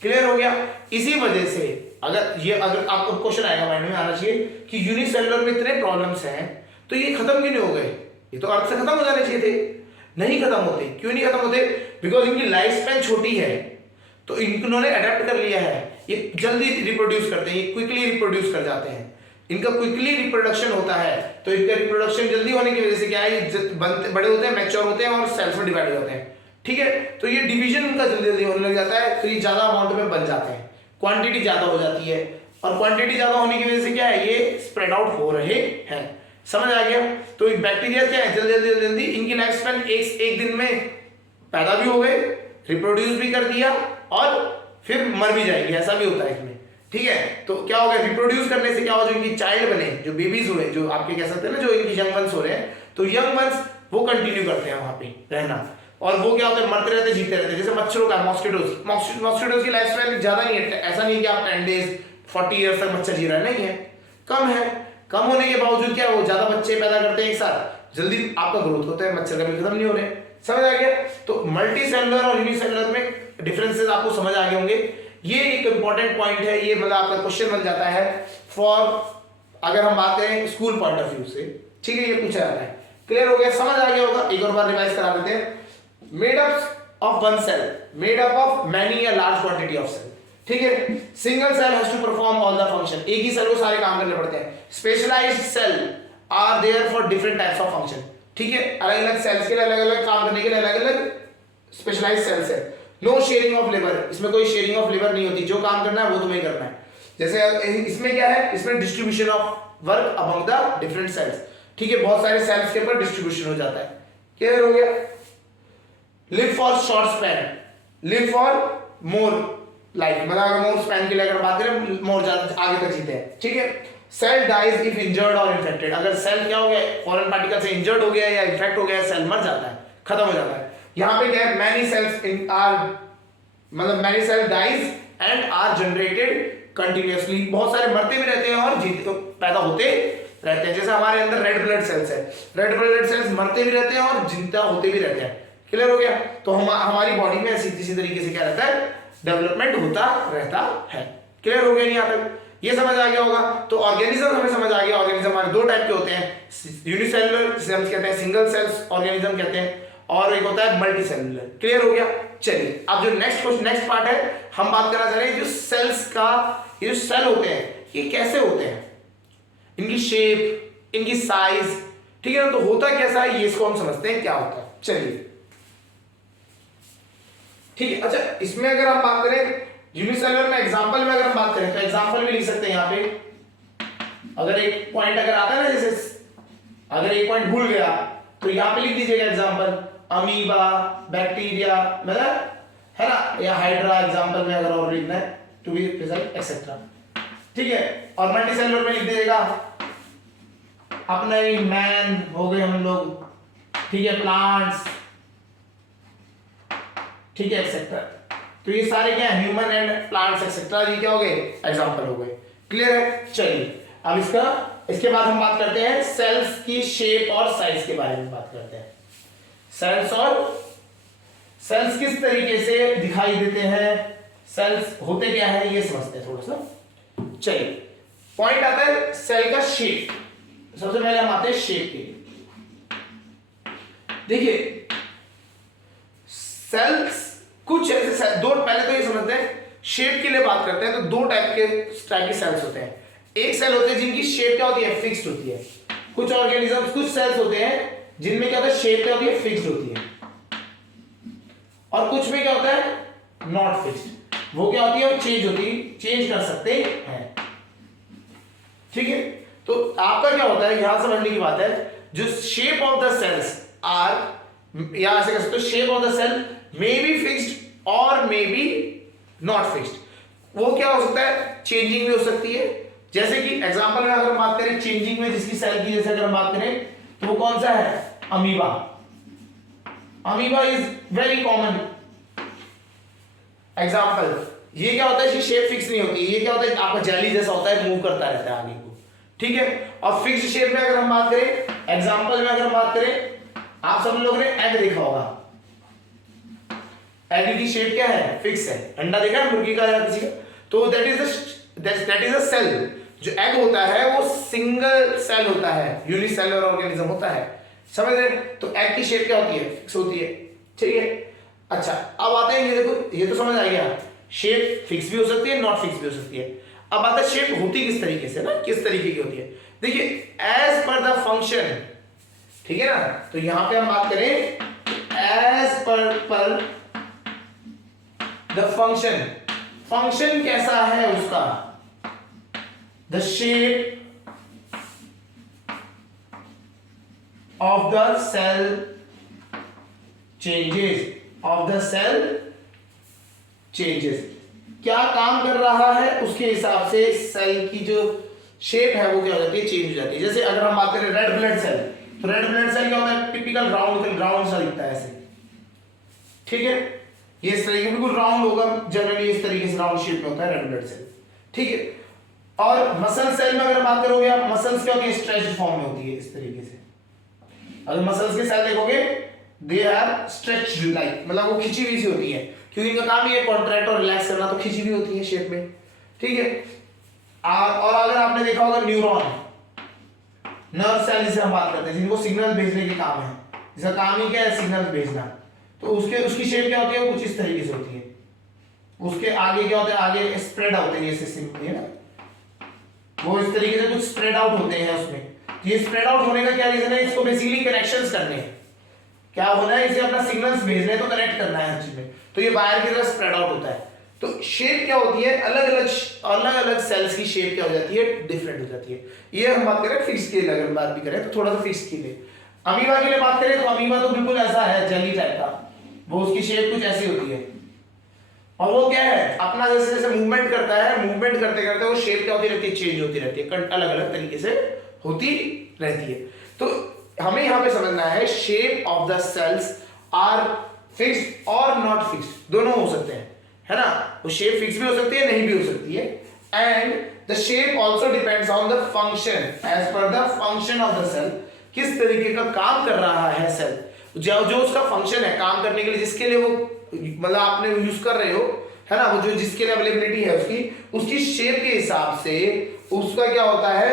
क्लियर हो गया। इसी वजह से अगर आपको क्वेश्चन आएगा माइंड में आना चाहिए कि यूनिसेलुलर में इतने प्रॉब्लम्स हैं तो ये खत्म क्यों नहीं हो गए, ये तो अर्थ से खत्म हो जाने चाहिए थे, नहीं खत्म होते। क्यों नहीं खत्म होते, बिकॉज इनकी लाइफ स्पैन छोटी है, तो इन्होंने अडेप्ट कर लिया है, ये जल्दी रिप्रोड्यूस करते हैं, ये क्विकली रिप्रोड्यूस कर जाते हैं, इनका क्विकली रिप्रोडक्शन होता है। तो इनका रिप्रोडक्शन जल्दी होने की वजह से क्या है, बनते बड़े होते हैं, मैच्योर होते हैं और सेल्स में डिवाइड हो जाते हैं। ठीक है, तो ये डिवीजन इनका जल्दी जल्दी होने लग जाता है, तो ये ज्यादा अमाउंट में बन जाते हैं, क्वांटिटी ज्यादा हो जाती है, और क्वांटिटी ज्यादा होने की वजह से क्या है, ये स्प्रेड आउट हो रहे हैं। समझ आ गया। तो बैक्टीरिया क्या है, जल्दी जल्दी जल्दी इनकी लाइफ स्पैन एक दिन में पैदा भी हो गए, रिप्रोड्यूस भी कर दिया और फिर मर भी जाएगी, ऐसा भी होता है इसमें। ठीक है, तो क्या हो गया, रिप्रोड्यूस करने से क्या हो, जो इनकी चाइल्ड बने, जो बेबीज हुए, जो आपके कह सकते हैं ना, जो इनकी यंग वंस हो रहे हैं, तो यंग वंस वो कंटिन्यू करते हैं वहां पे रहना, और वो क्या होता है, मरते रहते जीते रहते हैं। जैसे मच्छरों का, मॉस्किटोज की लाइफ स्पैन ज्यादा नहीं है, ऐसा नहीं कि आप 10 डेज 40 ईयर्स तक मच्छर जी रहा है, नहीं है, कम है। कम होने के बावजूद क्या वो ज्यादा बच्चे पैदा करते हैं एक साथ, जल्दी आपका ग्रोथ होता है, मच्छर कभी खत्म नहीं हो रहे। समझ आ गया? तो मल्टी सेलुलर और यूनिसेलुलर में डिफरेंसेस आपको समझ आ गए होंगे। ये एक इंपॉर्टेंट पॉइंट है, ये मतलब आपका क्वेश्चन बन जाता है फॉर, अगर हम बात करें स्कूल पॉइंट ऑफ व्यू से, ठीक है, ये पूछा जाता है। क्लियर हो गया? समझ आ गया होगा? एक और बार रिवाइज करा देते हैं। Made up of one cell, made up of many या लार्ज क्वांटिटी ऑफ सेल, ठीक है। Single cell has to perform all the function, एक ही सेल को सारे काम करने पड़ते हैं। Specialised cell are there for different types of function, ठीक है, अलग अलग सेल्स के लिए अलग अलग काम करने के लिए अलग अलग स्पेशलाइज्ड सेल्स है। नो शेयरिंग ऑफ लेबर, इसमें कोई शेयरिंग ऑफ लेबर नहीं होती, जो काम करना है वो तुम्हें करना है। जैसे इसमें क्या है, इसमें distribution of work among the different cells, ठीक है, बहुत सारे सेल्स के ऊपर डिस्ट्रीब्यूशन हो जाता है। क्लियर हो गया? Live for short span, live for more life, मतलब अगर मोर स्पैन के लिए अगर बात करें, मोर ज्यादा आगे तक जीते हैं, ठीक है। सेल डाइज इफ इंजर्ड और इन्फेक्टेड, अगर सेल क्या हो गया, फॉरेन पार्टिकल से इंजर्ड हो गया या इन्फेक्ट हो गया, सेल मर जाता है, खत्म हो जाता है। यहाँ पे क्या है, मैनी सेल्स इन आर, मतलब many cell dies and are generated continuously, बहुत सारे मरते भी रहते हैं और जीते पैदा होते रहते हैं। जैसे हमारे अंदर रेड ब्लड सेल्स है, रेड ब्लड सेल्स मरते भी रहते हैं और जिंदा होते भी रहते हैं। क्लियर हो गया? तो हमारी बॉडी में इसी तरीके से क्या रहता है, डेवलपमेंट होता रहता है। क्लियर हो गया? नहीं यहाँ तक ये समझ आ गया होगा? तो ऑर्गेनिज्म हमें समझ आ गया। ऑर्गेनिज्म हमारे दो टाइप के होते हैं, यूनिसेलुलर जिसे हम कहते हैं सिंगल सेल्स ऑर्गेनिज्म कहते हैं, और एक होता है मल्टी सेलुलर। क्लियर हो गया? चलिए अब जो नेक्स्ट पार्ट है, हम बात करना चाह रहे हैं जो सेल्स का, ये जो सेल होते हैं ये कैसे होते हैं, इनकी शेप, इनकी साइज, ठीक है ना, तो होता कैसा है ये इसको हम समझते हैं क्या होता है। चलिए ठीक है। अच्छा, इसमें अगर हम बात करें यूनिसेलुलर में, एग्जांपल में अगर हम बात करें तो एग्जांपल भी लिख सकते हैं यहाँ पे। अगर एक पॉइंट अगर आता है ना, जैसे अगर एक पॉइंट भूल गया तो यहाँ पे लिख दीजिएगा एग्जांपल, अमीबा, बैक्टीरिया, मतलब है ना, या हाइड्रा एग्जांपल में अगर और लिखना है, टू बी प्रिजर्व एक्सेट्रा, ठीक है। और मल्टीसेलुलर में लिख दीजिएगा अपना ही मैन हो गए हम लोग, ठीक है, प्लांट्स, ठीक है, एक्सेट्रा। तो ये सारे क्या है, ह्यूमन एंड प्लांट्स एक्सेट्रा, ये क्या हो गए, एग्जांपल हो गए। क्लियर है? चलिए अब इसके बाद हम बात करते हैं सेल्स की शेप और साइज के बारे में बात करते हैं। सेल्स किस तरीके से दिखाई देते हैं, सेल्स होते क्या है ये समझते हैं थोड़ा सा। चलिए पॉइंट आता है सेल का शेप। सबसे पहले हम आते हैं शेप के लिए। देखिए सेल्स कुछ ऐसे दो, पहले तो ये समझते हैं शेप के लिए बात करते हैं तो दो टाइप के सेल्स होते हैं। एक सेल होते हैं जिनकी शेप क्या होती है, फिक्स्ड होती है। कुछ ऑर्गेनिजम्स, कुछ सेल्स होते हैं जिनमें क्या होता है, शेप क्या होती है, फिक्स्ड होती है। और कुछ में क्या होता है, नॉट फिक्स्ड, वो क्या होती है, वो चेंज होती है, चेंज कर सकते हैं, ठीक है। तो आपका क्या होता है, यहां समझने की बात है, जो shape of the cells are, या ऐसे कह सकते हो, shape of the cell may be fixed और मे बी नॉट फिक्स्ड। वो क्या हो सकता है, चेंजिंग भी हो सकती है। जैसे कि एग्जांपल में अगर हम बात करें चेंजिंग में जिसकी सेल की, जैसे अगर हम बात करें तो वो कौन सा है, amoeba. Amoeba is very common example. ये क्या होता है, इसकी शेप फिक्स नहीं होती, ये क्या होता है, आपका जेली जैसा होता है, मूव करता रहता है आगे को, ठीक है। और फिक्स्ड शेप में अगर हम बात करें, एग्जांपल में अगर हम बात करें, आप सब लोगों ने एग देखा होगा, एग की शेप क्या है, फिक्स है। अंडा देखा है मुर्गी का या किसी का, तो दैट इज अ सेल। जो एग होता है वो सिंगल सेल होता है, यूनिसेलुलर ऑर्गेनिज्म होता है, समझ रहे। तो एग की शेप क्या होती है, फिक्स होती है, ठीक है। अच्छा अब आते हैं, ये देखो, ये तो समझ आ गया, शेप फिक्स भी हो सकती है, नॉट फिक्स भी हो सकती है। अब आता है शेप होती किस तरीके से ना, किस तरीके की होती है। देखिए एज पर द फंक्शन, ठीक है ना। तो यहां पे हम बात करें as per the function, function कैसा है उसका, the shape of the cell changes, of the cell changes, क्या काम कर रहा है उसके हिसाब से सेल की जो शेप है वो क्या हो जाती है, चेंज हो जाती है। जैसे अगर हम बात करें रेड ब्लड सेल, तो रेड ब्लड सेल क्या होता है, टिपिकल राउंड सा दिखता है ऐसे, ठीक है। ये इस तरीके बिल्कुल राउंड होगा, जनरली इस तरीके से राउंड शेप में होता है रेड ब्लड सेल, ठीक है। और मसल सेल में अगर बात करोगे आप, मसल्स क्या होती है, स्ट्रेच्ड फॉर्म में होती है इस तरीके से, अगर मसल्स के सेल देखोगे दे आर स्ट्रेच्ड लाइक, मतलब वो खिंची हुई सी होती है, क्योंकि इनका काम ही है कॉन्ट्रैक्ट और रिलैक्स करना, तो खिंची हुई होती है शेप में, ठीक है। और अगर आपने देखा होगा न्यूरॉन, नर्व सेल जिसे हम बात करते हैं, जिनको सिग्नल भेजने के काम है, जिसका काम ही क्या है सिग्नल भेजना, तो उसकी शेप क्या होती है, वो कुछ इस तरीके से होती है। उसके आगे क्या होता है, आगे स्प्रेड आउट है, जैसे सिंपल है ना, वो इस तरीके से कुछ स्प्रेड आउट होते हैं उसमें। ये स्प्रेड आउट होने का क्या रीजन है, इसको बेसिकली कनेक्शंस करने हैं, क्या होना है, इसे अपना सिग्नल्स भेजने हैं, तो कनेक्ट करना है हर चीज में, तो ये वायर की तरह स्प्रेड आउट होता है। तो शेप क्या होती है, अलग अलग सेल्स की शेप क्या हो जाती है, डिफरेंट हो जाती है। ये हम बात करें फिक्स के लिए, अगर बात भी करें तो थोड़ा सा फिक्स के लिए। अमीबा के लिए बात करें तो अमीबा तो बिल्कुल ऐसा है जेली टाइप का, वो उसकी शेप कुछ ऐसी होती है, और वो क्या है अपना जैसे जैसे मूवमेंट करता है, मूवमेंट करते करते वो शेप क्या होती रहती है, चेंज होती रहती है, अलग अलग तरीके से होती रहती है। तो हमें यहाँ पे समझना है shape of the cells are fixed और नॉट फिक्स्ड, दोनों हो सकते हैं, है ना, वो शेप फिक्स भी हो सकती है, नहीं भी हो सकती है। And the shape also depends on the function, as per the function of the cell, किस तरीके का काम कर रहा है सेल, जो उसका फंक्शन है काम करने के लिए, जिसके लिए वो मतलब आपने यूज कर रहे हो, है ना, वो जो जिसके लिए अवेलेबिलिटी है उसकी शेप के हिसाब से उसका क्या होता है,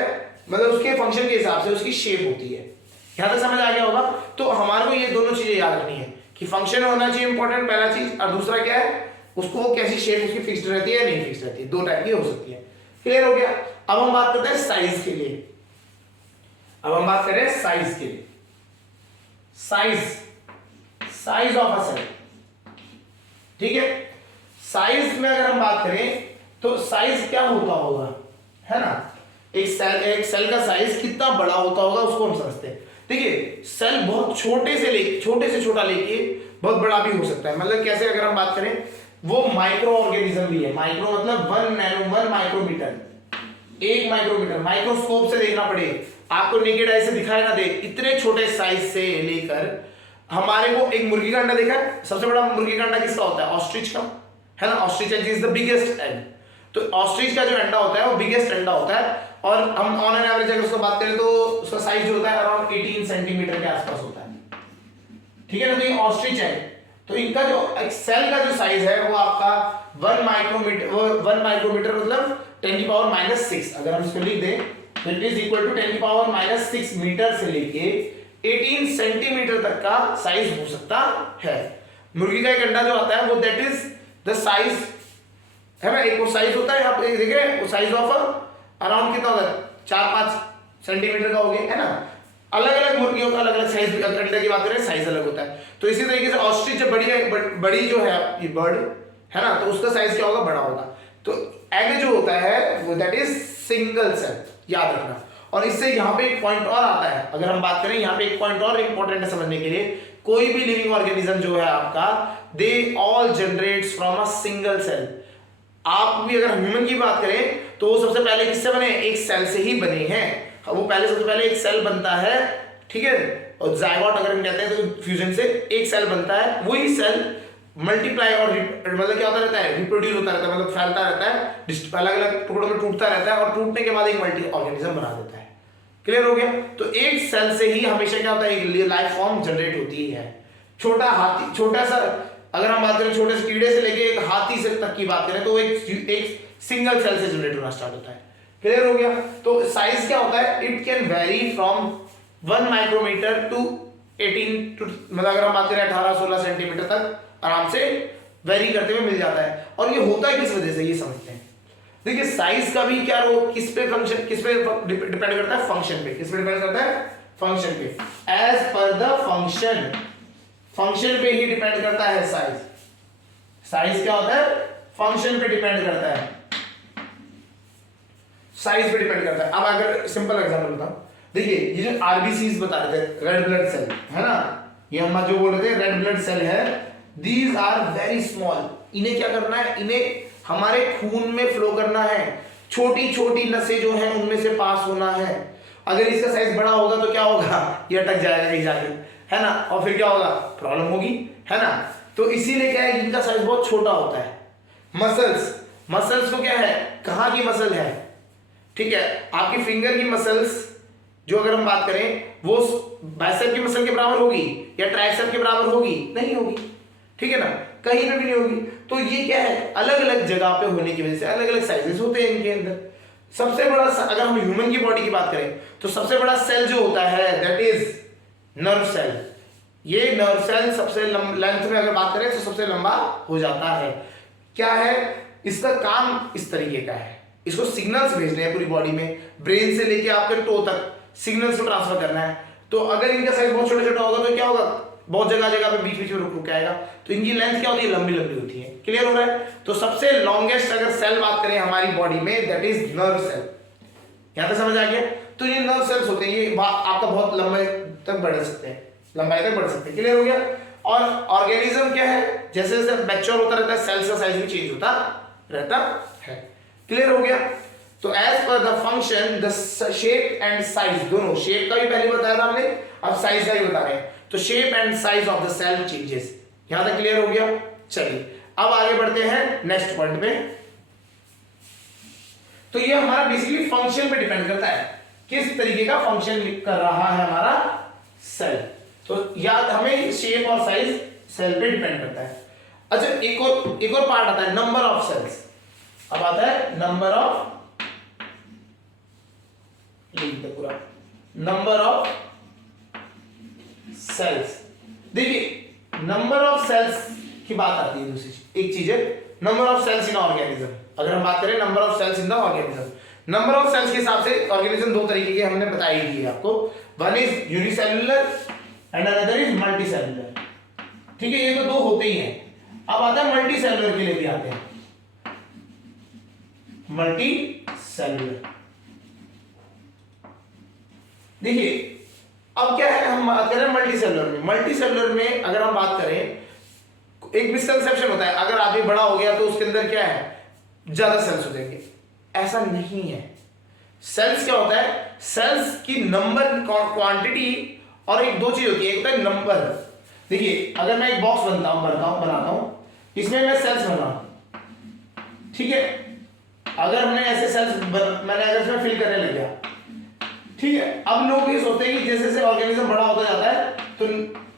मतलब उसके फंक्शन के हिसाब से उसकी शेप होती है। यहां तक समझ आ गया होगा। तो हमारे को ये दोनों चीजें याद रखनी है कि फंक्शन होना चाहिए इंपॉर्टेंट पहला चीज, और दूसरा क्या है, उसको कैसी शेप उसकी फिक्स्ड रहती है नहीं फिक्स्ड रहती है, दो टाइप की हो सकती है। क्लियर हो गया। अब हम बात करते हैं साइज के लिए, अब हम बात करें साइज के लिए, साइज ऑफ अ सेल, ठीक है। साइज में अगर हम बात करें तो साइज क्या होता होगा, है ना, एक सेल का साइज कितना बड़ा होता होगा उसको हम समझते हैं। देखिए सेल बहुत छोटे से छोटा लेके बहुत बड़ा भी हो सकता है, मतलब कैसे अगर हम बात करें, वो माइक्रो ऑर्गेनिज्म भी है, माइक्रो मतलब 1 माइक्रोमीटर, 1 माइक्रोमीटर, माइक्रोस्कोप से देखना पड़े आपको, नेकेड आई से दिखाई ना दे, इतने छोटे साइज से लेकर हमारे को एक मुर्गी का अंडा देखा है, सबसे बड़ा मुर्गी का अंडा किसका होता है, ऑस्ट्रिच का, है ना, ostrich is the biggest egg, तो ऑस्ट्रिच का जो अंडा होता है वो बिगेस्ट अंडा होता है, और हम ऑन एन एवरेज अगर उसको बात करें तो उसका साइज जो होता है अराउंड 18 सेंटीमीटर के आसपास होता है, ठीक है ना। तो ये ऑस्ट्रिच है, तो इनका जो सेल का जो साइज है वो आपका 1 माइक्रोमीटर मतलब 10⁻⁻⁶, अगर हम इसको लिख दें तो it is equal to 10⁻⁻⁶ metre से लेके 18 सेंटीमीटर तक का साइज हो सकता है। मुर्गी का एक अंडा जो आता है वो दैट इज द साइज, है ना, एक वो साइज होता है, आप देख रहे हैं वो साइज ऑफ अराउंड कितना होगा, 4-5 सेंटीमीटर का हो गया, है ना। अलग अलग मुर्गियों का अलग अलग साइज, अंडे की बात करें साइज अलग होता है। तो इसी तरीके से ऑस्ट्रिच जब बड़ी जो है ये बर्ड, है ना, तो उसका साइज क्या होगा, बड़ा होगा। तो एग जो होता है वो दैट इज सिंगल सेल, याद रखना। और इससे यहाँ पे एक पॉइंट और आता है, अगर हम बात करें यहाँ पे एक पॉइंट और इंपॉर्टेंट है समझने के लिए, कोई भी लिविंग ऑर्गेनिज्म जो है आपका, they all generates from a single cell. आप भी अगर ह्यूमन की बात करें तो वो सबसे पहले किससे बने, एक सेल से ही बने हैं, वो सबसे पहले एक सेल बनता है, ठीक है, और जायगोट अगर हम कहते हैं तो फ्यूजन से एक सेल बनता है, वही सेल मल्टीप्लाई और मतलब क्या होता रहता है, रिप्रोड्यूस होता रहता है, मतलब फैलता रहता है, अलग अलग टुकड़ों में टूटता रहता है, और टूटने के बाद एक मल्टी ऑर्गेनिज्म बना देता है। क्लियर हो गया। तो एक सेल से ही हमेशा क्या होता है, एक लाइफ फॉर्म जनरेट होती है। छोटा हाथी, छोटा सा अगर हम बात करें छोटे से कीड़े से लेके एक हाथी से तक की बात करें तो एक सिंगल सेल से जनरेट होना स्टार्ट होता है। क्लियर हो गया। तो साइज क्या होता है, it can vary from 1 micrometre to 18 मतलब अगर हम बात करें 18-16 सेंटीमीटर तक आराम से वेरी करते हुए मिल जाता है। और ये होता है किस वजह से, ये समझते हैं। देखिए साइज का भी क्या रोल, किस पे डिपेंड करता है, फंक्शन पे। किस पे डिपेंड करता है, फंक्शन पे। एज पर द फंक्शन पे ही डिपेंड करता है साइज। साइज क्या होता है, फंक्शन पे डिपेंड करता है, साइज पे डिपेंड करता है। अब अगर सिंपल एग्जांपल बताऊं, देखिए ये जो आरबीसीज बता रहे थे, रेड ब्लड सेल, है ना, ये हम जो बोल रहे थे रेड ब्लड सेल है, दीज आर वेरी स्मॉल। इन्हें क्या करना है, इन्हें हमारे खून में फ्लो करना है, छोटी छोटी नसें जो हैं उनमें से पास होना है। अगर इसका साइज बड़ा होगा तो क्या होगा, ये अटक जाएगा कहीं जाके, है ना, और फिर क्या होगा, प्रॉब्लम होगी, है ना। तो इसीलिए क्या है, इनका साइज बहुत छोटा होता है। मसल्स को क्या है, कहाँ की मसल है, ठीक है, आपकी फिंगर की मसल्स जो अगर हम बात करें वो बाइसेप की मसल के बराबर होगी या ट्राइसेप के बराबर होगी, नहीं होगी, ठीक है ना, कहीं पे भी नहीं होगी। तो ये क्या है, अलग अलग जगह पे होने की वजह से अलग अलग साइजेस होते हैं इनके अंदर। सबसे बड़ा अगर हम ह्यूमन की बॉडी की बात करें तो सबसे बड़ा सेल जो होता है दैट इज नर्व सेल। ये नर्व सेल सबसे लेंथ में अगर बात करें तो सबसे लंबा हो जाता है। क्या है इसका काम, इस तरीके का है, इसको सिग्नल्स भेजने हैं पूरी बॉडी में, ब्रेन से लेके आपके टो तक सिग्नल्स को ट्रांसफर करना है। तो अगर इनका साइज बहुत छोटा छोटा होगा तो क्या होगा, बहुत जगह जगह पे बीच बीच में रुक रुक आएगा, तो इनकी लेंथ क्या होती है, लंबी लंबी होती है। क्लियर हो रहा है। तो सबसे लॉन्गेस्ट अगर सेल बात करें हमारी बॉडी में दैट इज नर्व सेल। यहां तक समझ आ गया। तो ये नर्व सेल्स होते हैं, ये आपका बहुत लंबे तक बढ़ सकते हैं, लंबाई तक बढ़ सकते हैं। क्लियर हो गया। और ऑर्गेनिज्म क्या है, जैसे जैसे मैच्योर होता रहता है सेल्स का साइज भी चेंज होता रहता है। क्लियर हो गया। तो as per the function the shape and size, दोनों शेप का भी पहले बताया था हमने, अब साइज का भी बता रहे हैं। तो shape and size of the cell changes. यहां तक क्लियर हो गया। चलिए अब आगे बढ़ते हैं नेक्स्ट पॉइंट पे। तो ये हमारा बेसिकली फंक्शन पे डिपेंड करता है, किस तरीके का फंक्शन कर रहा है हमारा सेल। तो याद हमें शेप और साइज सेल पे डिपेंड करता है। अच्छा एक और पार्ट आता है नंबर ऑफ सेल्स। अब आता है नंबर ऑफ, पूरा नंबर ऑफ सेल्स। देखिए नंबर ऑफ सेल्स की बात आती है, दूसरी एक चीज है number of cells in organism. अगर हम बात करें number of cells in the organism, number of cells के हिसाब से ऑर्गेनिज्म दो तरीके के हमने बता ही दिए आपको। One is unicellular and another is multicellular. ठीक है, ये तो दो होते ही हैं। अब आता है मल्टी सेल्युलर के लिए भी आते हैं, मल्टी सेल्युलर। देखिए अब क्या है, हम बात करें मल्टी सेल्युलर में। मल्टी सेल्युलर में अगर हम बात करें, एक मिसकंसेप्शन होता है, अगर आदमी बड़ा हो गया तो उसके अंदर क्या है, ज्यादा सेल्स हो जाएंगे। ऐसा नहीं है। सेल्स क्या होता है, सेल्स की नंबर क्वांटिटी और एक दो चीज होती है, एक होता है नंबर। देखिए अगर मैं एक बॉक्स बनाता हूं, इसमें मैं सेल्स बना, ठीक है, अगर हमने ऐसे सेल्स मैंने अगर इसमें फिल करने लग गया, ठीक है, अब लोग ये सोचते हैं कि जैसे जैसे ऑर्गेनिज्म बड़ा होता जाता है तो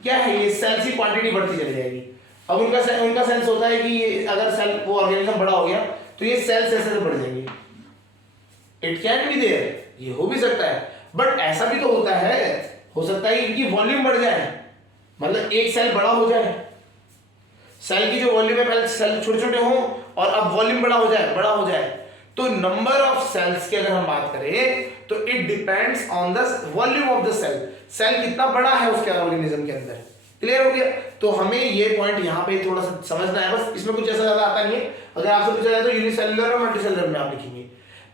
क्या है, ये सेल्स की क्वांटिटी बढ़ती चली जाएगी। अब उनका सेंस होता है कि ये अगर सेल वो ऑर्गेनिज्म बड़ा हो गया तो ये सेल्स ऐसे बढ़ जाएंगे। इट कैन बी देयर, ये हो भी सकता है, बट ऐसा भी तो होता है, हो सकता है इनकी वॉल्यूम बढ़ जाए, मतलब एक सेल बड़ा हो जाए, सेल की जो वॉल्यूम है पहले सेल छोटे छोटे हों और अब वॉल्यूम बड़ा हो जाए। तो नंबर ऑफ सेल्स की अगर हम बात करें तो it depends on the volume of the cell, cell कितना बड़ा है उसके ऑर्गेनिज्म के अंदर। क्लियर हो गया। तो हमें ये पॉइंट यहाँ पे थोड़ा सा समझना है, बस इसमें कुछ ऐसा ज्यादा आता नहीं है। अगर आपसे पूछा जाए तो यूनिसेल्युलर और मल्टीसेल्युलर में आप लिखेंगे,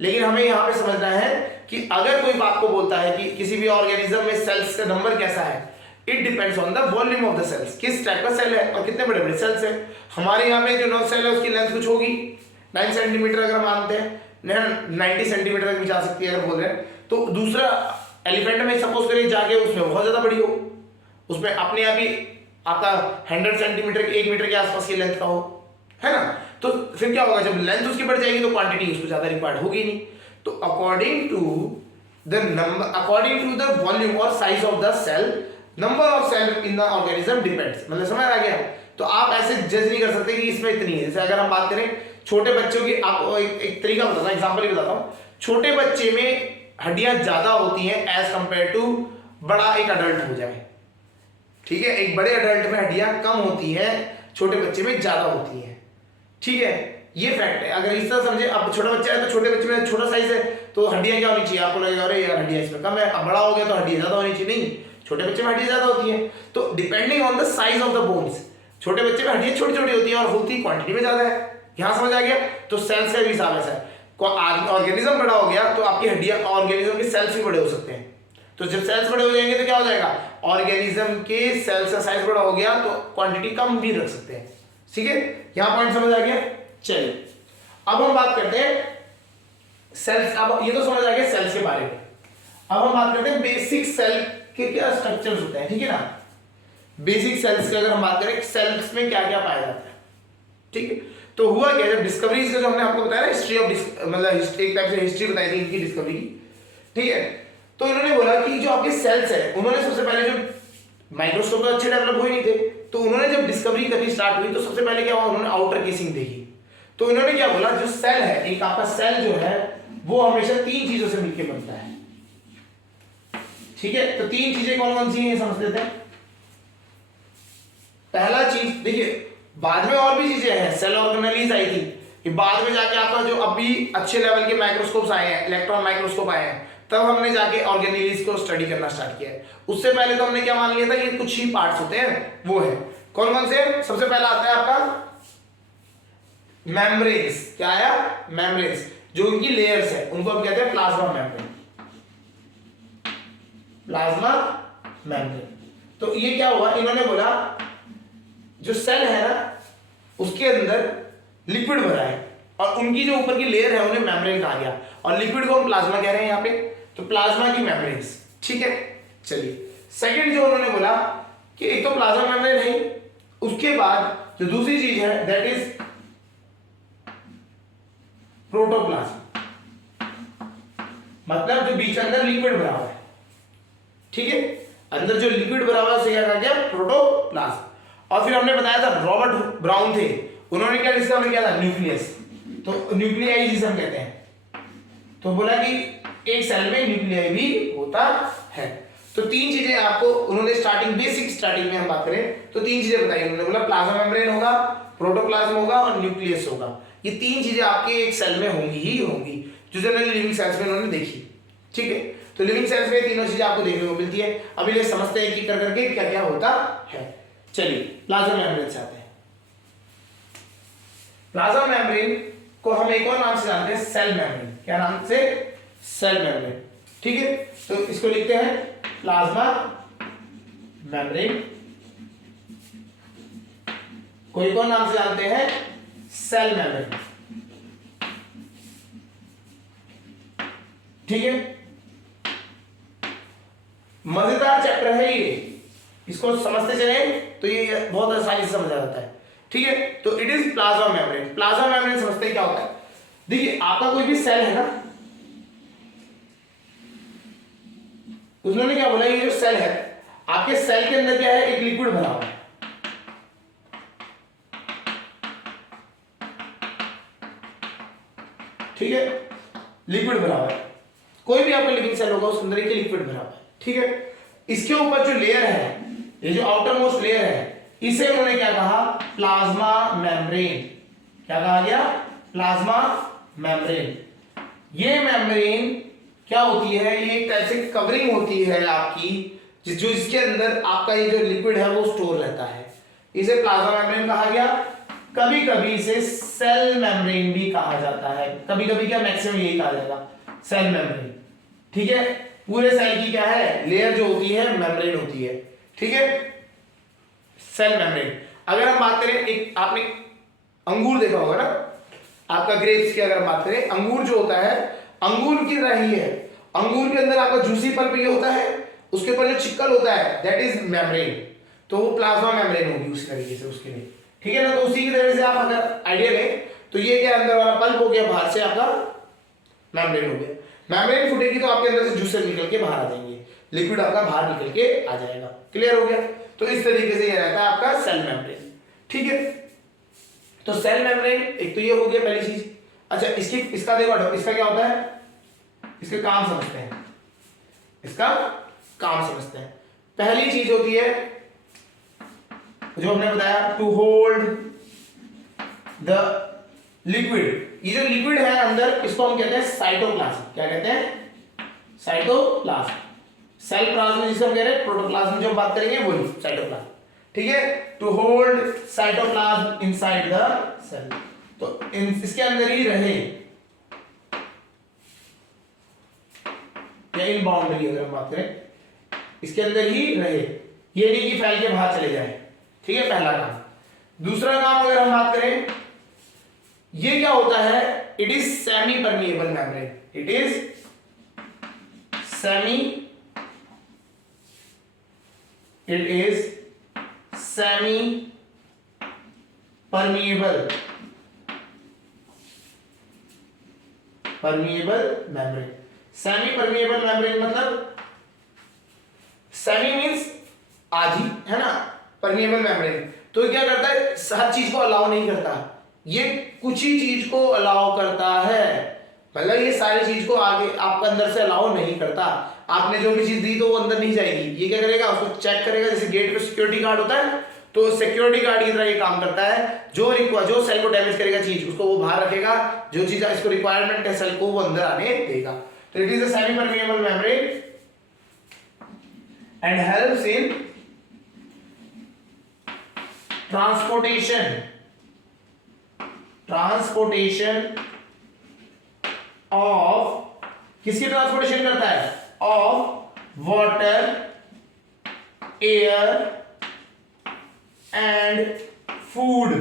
लेकिन हमें यहाँ पे समझना है कि अगर कोई बात को बोलता है कि किसी भी ऑर्गेनिज्म में सेल्स का नंबर कैसा है, it depends on the volume of the cells, किस टाइप का सेल है और कितने बड़े बड़े सेल्स है। हमारे यहाँ में जो नर्व सेल है उसकी लेंथ कुछ होगी 9 सेंटीमीटर, अगर हम मानते हैं 90 सेंटीमीटर तक भी जा सकती है अगर बोल रहे हैं। तो दूसरा एलिफेंट में सपोज करिए जाके उसमें बहुत ज्यादा बड़ी हो, उसमें अपने आप ही आपका 100 सेंटीमीटर 1 मीटर के आसपास की लेंथ का हो, है ना। तो फिर क्या होगा, जब लेंथ उसकी बढ़ जाएगी तो क्वांटिटी उसको ज्यादा रिक्वायर्ड होगी नहीं। तो अकॉर्डिंग टू द वॉल्यूम और size of the cell, number of cell in the organism depends. मतलब समझ आ गया। तो आप ऐसे जज नहीं कर सकते कि इसमें इतनी है। जैसे अगर हम बात करें छोटे बच्चों की, आपको एक तरीका बताता हूं, एग्जांपल ही बताता हूं। छोटे बच्चे में हड्डियां ज्यादा होती हैं एज कंपेयर टू बड़ा एक अडल्ट हो जाए, ठीक है। एक बड़े अडल्ट में हड्डियां कम होती हैं, छोटे बच्चे में ज्यादा होती हैं, ठीक है। ये फैक्ट है। अगर इस तरह समझे, अब छोटा बच्चा है तो छोटे बच्चे में छोटा साइज है तो हड्डियां क्या होनी चाहिए, आपको लगेगा अरे यार हड्डियां इसमें कम है। अब बड़ा हो गया तो हड्डियां ज्यादा होनी चाहिए, नहीं, छोटे बच्चे में हड्डियां ज्यादा होती हैं। तो depending on the size of the bones, छोटे बच्चे में हड्डियां छोटी छोटी होती हैं और होती क्वांटिटी में ज्यादा है। यहां समझ आ गया। तो सेल्स का भी हिसाब ऐसा है, ऑर्गेनिज्म बड़ा हो गया तो आपकी हड्डियां, ऑर्गेनिज्म के सेल्स भी बड़े हो सकते हैं। तो जब सेल्स बड़े हो जाएंगे तो क्या हो जाएगा, ऑर्गेनिज्म के सेल्स का साइज बड़ा हो गया तो क्वांटिटी कम भी रख सकते हैं, ठीक है। यहां पॉइंट समझ आ गया। चलिए अब हम बात करते हैं सेल्स। अब ये तो समझ आ गया सेल्स के बारे में। अब हम बात करते हैं बेसिक सेल के क्या स्ट्रक्चर्स होते हैं, ठीक है ना। बेसिक सेल्स की अगर हम बात करें, सेल्स में क्या क्या पाया जाता है, ठीक है। तो हुआ क्या, जब डिस्कवरीज का जो हमने आपको बताया ना, हिस्ट्री ऑफ मतलब एक टाइप से हिस्ट्री बताई थी इनकी डिस्कवरी की, ठीक है। तो इन्होंने बोला कि जो आपके सेल्स है, उन्होंने सबसे पहले जो माइक्रोस्कोप अच्छे डेवलप हुए नहीं थे, तो उन्होंने जब डिस्कवरी करनी स्टार्ट हुई तो सबसे पहले क्या हुआ, उन्होंने आउटर केसिंग देखी। तो इन्होंने क्या बोला, जो सेल है, एक आपका सेल जो है वो हमेशा 3 चीजों से मिलकर बनता है। ठीक है, तो 3 चीजें कौन कौन सी हैं समझ लेते हैं। पहला चीज देखिए, बाद में और भी चीजें हैं, सेल ऑर्गेनेलीज आई थी, कि बाद में जाके आपका जो अभी अच्छे लेवल के माइक्रोस्कोप्स आए हैं, इलेक्ट्रॉन माइक्रोस्कोप आए हैं, तब हमने जाके ऑर्गेनेलीज को स्टडी करना स्टार्ट किया है। उससे पहले तो हमने क्या मान लिया था कि कुछ ही पार्ट्स होते हैं, वो है कौन कौन से। सबसे पहला आता है आपका मेम्ब्रेन्स। क्या आया, मेम्ब्रेन्स, जो उनकी लेयर्स है उनको हम कहते हैं प्लाज्मा मेम्ब्रेन। Plasma membrane. तो ये क्या हुआ, इन्होंने बोला जो सेल है ना उसके अंदर लिक्विड भरा है और उनकी जो ऊपर की लेयर है उन्हें मेम्ब्रेन कहा गया, और लिक्विड को हम प्लाज्मा कह रहे हैं यहाँ पे, तो प्लाज्मा की मेम्ब्रेन्स। ठीक है, चलिए सेकंड जो उन्होंने बोला कि एक तो प्लाज्मा मेम्ब्रेन है, उसके बाद जो दूसरी चीज है दैट इज प्रोटोप्लाज्म, मतलब जो बीच अंदर लिक्विड भरा हुआ है। ठीक है, अंदर जो लिक्विड भरा हुआ है उसे क्या कहा गया, प्रोटोप्लाज्म। और फिर हमने बताया था रॉबर्ट ब्राउन थे, उन्होंने क्या डिस्कवर किया था, न्यूक्लियस, तो न्यूक्लियाई जिसे हम कहते हैं। तो बोला कि एक सेल में न्यूक्लियाई भी होता है। तो 3 चीजें आपको उन्होंने स्टार्टिंग, बेसिक स्टार्टिंग में हम बात करें तो 3 चीजें बताई उन्होंने, बोला प्लाज्मा मेम्ब्रेन होगा, प्रोटोप्लाज्म होगा और न्यूक्लियस होगा। ये 3 चीजें आपके एक सेल में होंगी ही होंगी, जो जनरली लिविंग सेल्स में उन्होंने देखी। ठीक है, तो लिविंग सेल्स में तीनों चीजें आपको देखने को मिलती है। अभी ले समझते हैं कि कर करके क्या क्या होता है। चलिए प्लाज्मा मेम्ब्रेन से आते हैं। प्लाज्मा मेम्ब्रेन को हम एक और नाम से जानते हैं, सेल मेम्ब्रेन। क्या नाम से, सेल मेम्ब्रेन। ठीक है, तो इसको लिखते हैं प्लाज्मा मेम्ब्रेन, को एक और नाम से जानते हैं सेल मेम्ब्रेन। ठीक है, मजेदार चैप्टर है ये, इसको समझते चले तो ये बहुत आसानी से समझ आ जाता है। ठीक है, तो it is plasma membrane. Plasma membrane समझते हैं क्या होता है। देखिए आपका कोई भी सेल है ना, उन्होंने क्या बोला, ये जो सेल है, आपके सेल के अंदर क्या है, एक लिक्विड भरा हुआ है। ठीक है, लिक्विड भरा हुआ है, कोई भी आपका लिविंग सेल होगा उसके अंदर एक लिक्विड भरा हुआ है। ठीक है, इसके ऊपर जो लेयर है, ये जो आउटर मोस्ट लेयर है, इसे उन्होंने क्या कहा, प्लाज्मा मेम्ब्रेन। क्या कहा गया, प्लाज्मा मेम्ब्रेन। ये मेम्ब्रेन क्या होती है, ये एक टाइप से कवरिंग होती है आपकी, जो इसके अंदर आपका ये जो लिक्विड है वो स्टोर रहता है। इसे प्लाज्मा मेम्ब्रेन कहा गया। कभी कभी इसे सेल मेम्ब्रेन भी कहा जाता है, कभी कभी क्या, मैक्सिमम यही कहा जाएगा, सेल मेम्ब्रेन। ठीक है, पूरे सेल की क्या है, लेयर जो होती है मेम्ब्रेन होती है। ठीक है, सेल मेम्ब्रेन। अगर हम बात करें, एक आपने अंगूर देखा होगा ना, आपका ग्रेप्स की अगर हम बात करें, अंगूर जो होता है अंगूर की तरह ही है। अंगूर के अंदर आपका जूसी पल्प ये होता है, उसके ऊपर जो चिक्कल होता है दैट इज मेम्ब्रेन, तो वो प्लाज्मा मेम्ब्रेन होगी उस तरीके से उसके लिए। ठीक है ना, तो उसी की तरह से आप अगर आइडिया लें तो ये क्या, अंदर वाला पल्प हो गया, बाहर से आपका मेम्ब्रेन हो गया। मेम्ब्रेन फूटेगी तो आपके अंदर से जूसेस निकल के बाहर आ जाएंगे, लिक्विड आपका बाहर निकल के आ जाएगा। क्लियर हो गया, तो इस तरीके से ये रहता है आपका सेल मेम्ब्रेन। ठीक है, तो सेल मेम्ब्रेन एक तो ये हो गया पहली चीज। अच्छा, इसका देखो, इसका क्या होता है, इसके काम समझते हैं, इसका काम समझते हैं। पहली चीज होती है जो हमने बताया, टू होल्ड द लिक्विड। ये जो लिक्विड है अंदर, इसको हम कहते हैं साइटोप्लाज्म। क्या कहते हैं, साइटोप्लाज्म। सेल प्लाज्म जिसे हम कह रहे हैं, प्रोटोप्लाज्म जो बात करेंगे वही साइटोप्लाज्म। ठीक है, to hold cytoplasm inside the cell, तो इसके अंदर ही रहे, या इन बाउंड्री अगर हम बात करें, इसके अंदर ही रहे, ये नहीं कि फैल के बाहर चले जाए। ठीक है, पहला काम। दूसरा काम अगर हम बात करें, ये क्या होता है, it is semi permeable membrane. It is semi, it is semi permeable membrane. Semi permeable membrane मतलब सेमी मींस आधी, है ना, परमेबल मेम्ब्रेन। तो क्या करता है, हर चीज को अलाउ नहीं करता, ये कुछ ही चीज को अलाउ करता है, मतलब ये सारी चीज को आगे आपका अंदर से अलाउ नहीं करता। आपने जो भी चीज दी तो वो अंदर नहीं जाएगी, ये क्या करेगा, उसको चेक करेगा, जैसे गेट पे सिक्योरिटी गार्ड होता है, तो सिक्योरिटी गार्ड की तरह ये काम करता है। जो सेल को डैमेज करेगा चीज, उसको वो बाहर रखेगा, जो चीज इसको रिक्वायरमेंट है सेल को, वो अंदर आने देगा। तो it is a semi permeable membrane and helps in transportation of, किसकी ट्रांसपोर्टेशन करता है, of water, air and food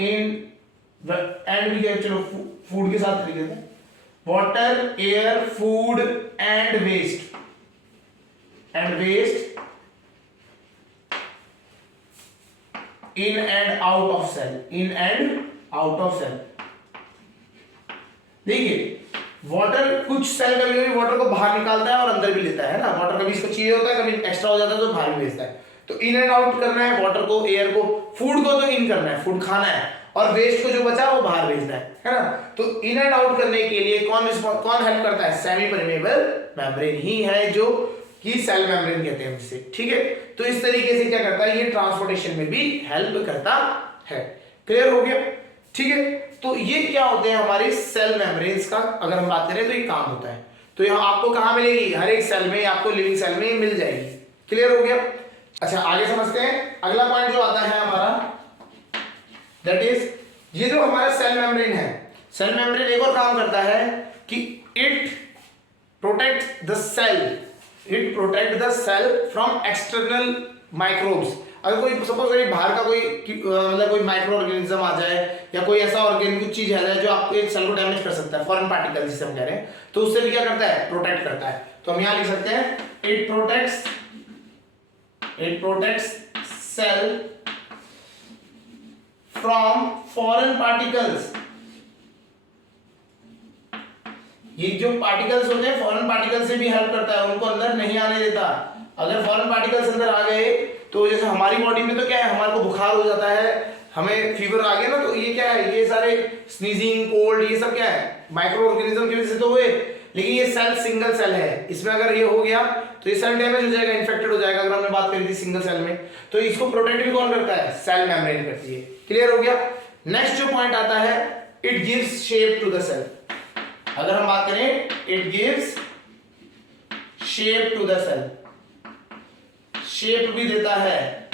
in and भी, चलो फूड के साथ लिख देते हैं, water, air, food and waste in and out of cell। देखिए वाटर, कुछ सेल कभी कभी वाटर को बाहर निकालता है और अंदर भी लेता है ना, वाटर कभी इसको चाहिए होता है, कभी एक्स्ट्रा हो जाता है तो बाहर भी भेजता है। तो इन एंड आउट करना है वाटर को, एयर को, फूड को तो इन करना है, फूड खाना है, और वेस्ट को जो बचा वो बाहर भेजना है ना। तो इन एंड आउट करने के लिए कौन हेल्प करता है, सेमी परमेबल मेम्ब्रेन ही है, जो कि सेल मेम्ब्रेन कहते हैं उससे, ठीक है। तो इस तरीके से क्या करता है, ये ट्रांसपोर्टेशन में भी हेल्प करता है। क्लियर हो गया, ठीक है। तो ये क्या होते हैं हमारे सेल मेम्ब्रेन्स का, अगर हम बात करें तो ये काम होता है। तो यहाँ आपको कहाँ मिलेगी, हर एक सेल में, आपको लिविंग सेल में मिल जाएगी। क्लियर हो गया। अच्छा आगे समझते हैं, अगला पॉइंट जो आता है हमारा, दैट इज, ये जो हमारा सेल मेम्ब्रेन है, सेल मेम्ब्रेन एक और काम करता है कि it protect the cell from external microbes. अगर कोई सपोज करिए बाहर का कोई मतलब कोई माइक्रो ऑर्गेनिज्म आ जाए, या कोई ऐसा ऑर्गेनिक चीज आ जाए जो आपके सेल को डैमेज कर सकता है, फॉरेन पार्टिकल जिसे हम कह रहे हैं, तो उससे भी क्या करता है, प्रोटेक्ट करता है। तो हम यहां लिख सकते हैं, it protects cell from foreign particles. ये जो पार्टिकल्स होते हैं, फॉरेन पार्टिकल से भी हेल्प करता है, उनको अंदर नहीं आने देता। अगर फॉरेन पार्टिकल्स अंदर आ गए तो जैसे हमारी बॉडी में तो क्या है, हमारे को बुखार हो जाता है, हमें फीवर आ गया ना, तो ये क्या है, ये सारे स्नीजिंग, कोल्ड, ये सब क्या है, माइक्रो ऑर्गेनिज्म की वजह से तो हुए। लेकिन ये सेल सिंगल सेल है, इसमें अगर ये हो गया तो ये सेल डैमेज हो जाएगा, इन्फेक्टेड हो जाएगा। अगर हमने बात करी थी सिंगल सेल में, तो इसको प्रोटेक्ट भी कौन करता है, सेल मेम्ब्रेन करती है। क्लियर हो गया। नेक्स्ट जो पॉइंट आता है, it gives shape to the cell. अगर हम बात करें, it gives shape to the cell, shape भी देता है।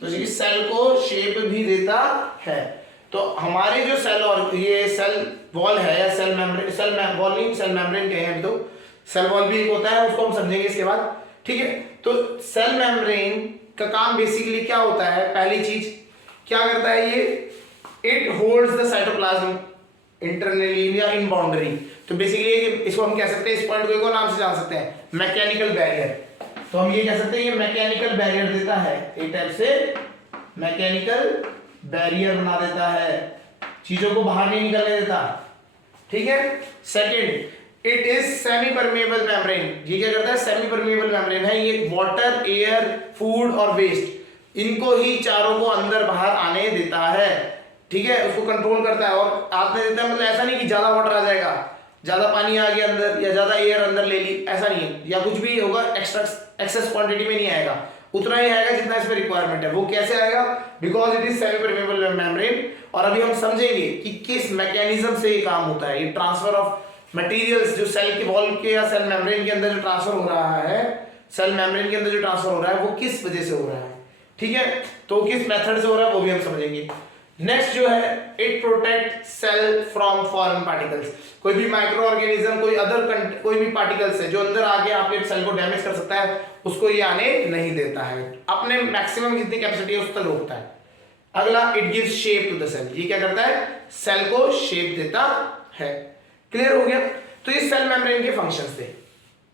तो इस सेल को शेप भी देता है। तो हमारे जो सेल और ये सेल वॉल है, या सेल मेम्ब्रेन, सेल वॉल नहीं, सेल मेम्ब्रेन कहे हैं, तो सेल वॉल भी एक होता है, उसको हम समझेंगे इसके बाद, ठीक है। तो सेल मेम्ब्रेन का काम बेसिकली क्या होता है, पहली चीज क्या करता है ये, it holds the cytoplasm internally या इन बाउंड्री। तो बेसिकली इसको हम कह सकते हैं, इस पॉइंट को एक और नाम से जान सकते हैं, मैकेनिकल बैरियर। तो हम ये कह सकते हैं ये मैकेनिकल बैरियर देता है, एक टाइप से मैकेनिकल बैरियर बना देता है, चीजों को बाहर नहीं निकलने देता, ठीक है। Second, it is semi permeable membrane. ये क्या करता है, सेमी परमेबल मेम्ब्रेन है, ये वाटर, एयर, फूड और वेस्ट, इनको ही चारों को अंदर बाहर आने देता है, ठीक है, उसको कंट्रोल करता है। और आपने देता है मतलब ऐसा नहीं कि ज्यादा वाटर आ जाएगा, ज्यादा पानी आ गया अंदर, या ज्यादा एयर अंदर ले ली, ऐसा नहीं है, या कुछ भी होगा एक्सेस क्वांटिटी में नहीं आएगा, उतना ही आएगा जितना इसमें रिक्वायरमेंट है। वो कैसे आएगा, because it is semi permeable membrane. और अभी हम समझेंगे कि किस मैकेनिज्म से ये काम होता है, ये ट्रांसफर ऑफ मटेरियल्स, जो सेल के वॉल के या सेल मेम्ब्रेन के अंदर जो ट्रांसफर हो रहा है, सेल मेम्ब्रेन के अंदर जो ट्रांसफर हो रहा है, वो किस वजह से हो रहा है, ठीक है। तो किस मेथड से हो रहा है वो भी हम समझेंगे। नेक्स्ट जो है, it protect cell from foreign particles. कोई भी माइक्रो ऑर्गेनिज्म, कोई भी पार्टिकल्स है जो अंदर आके आपके सेल को डैमेज कर सकता है, उसको ये आने नहीं देता है, अपने मैक्सिमम जितनी कैपेसिटी है उस तक रोकता है। अगला, it gives shape to the cell. ये क्या करता है, सेल को शेप देता है। क्लियर हो गया। तो ये सेल मेम्ब्रेन के फंक्शंस थे,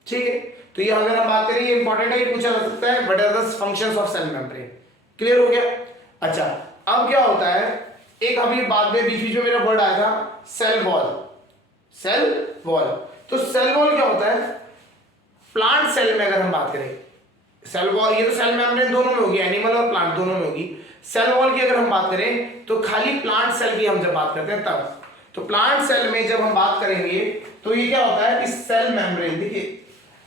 ठीक है। तो ये अगर हम बात करें, ये इंपॉर्टेंट है, ये पूछा जा सकता है, what are the functions of cell membrane. Clear हो गया। अच्छा, अब क्या होता है, एक अभी बाद में बीच बीच में मेरा वर्ड आया था, सेल वॉल। Cell wall. तो सेल वॉल क्या होता है? प्लांट सेल में अगर हम बात करें, सेल वॉल, ये तो सेल मेम्ब्रेन दोनों में होगी, एनिमल और प्लांट दोनों में होगी। सेल वॉल की अगर हम बात करें तो खाली प्लांट सेल की हम जब बात करते हैं तब, तो प्लांट सेल में जब हम बात करेंगे तो ये क्या होता है कि सेल मेम्ब्रेन, देखिए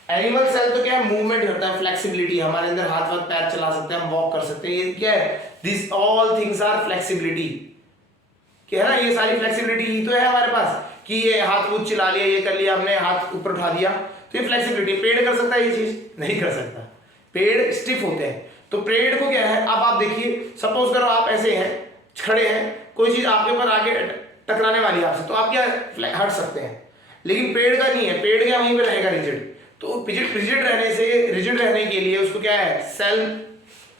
एनिमल सेल तो क्या है, मूवमेंट होता है, फ्लेक्सिबिलिटी, हमारे अंदर हाथ वाथ पैर चला सकते हैं, हम वॉक कर सकते हैं, ये क्या है, this all things are flexibility, क्या है ना, ये सारी फ्लेक्सिबिलिटी ही तो है हमारे पास, कि ये हाथ वूथ चला लिया, ये कर लिया हमने, हाथ ऊपर उठा दिया, तो ये फ्लेक्सिबिलिटी। पेड़ कर सकता है ये चीज? नहीं कर सकता, पेड़ स्टिफ होते हैं। तो पेड़ को क्या है, अब आप देखिए, सपोज करो आप ऐसे हैं, खड़े हैं, कोई चीज आपके ऊपर आगे टकराने वाली है आपसे, तो आप क्या हट सकते हैं, लेकिन पेड़ का नहीं है, पेड़ क्या वहीं पे रहेगा रिजिड। तो रिजिड रहने से, रिजिड रहने के लिए उसको क्या है, सेल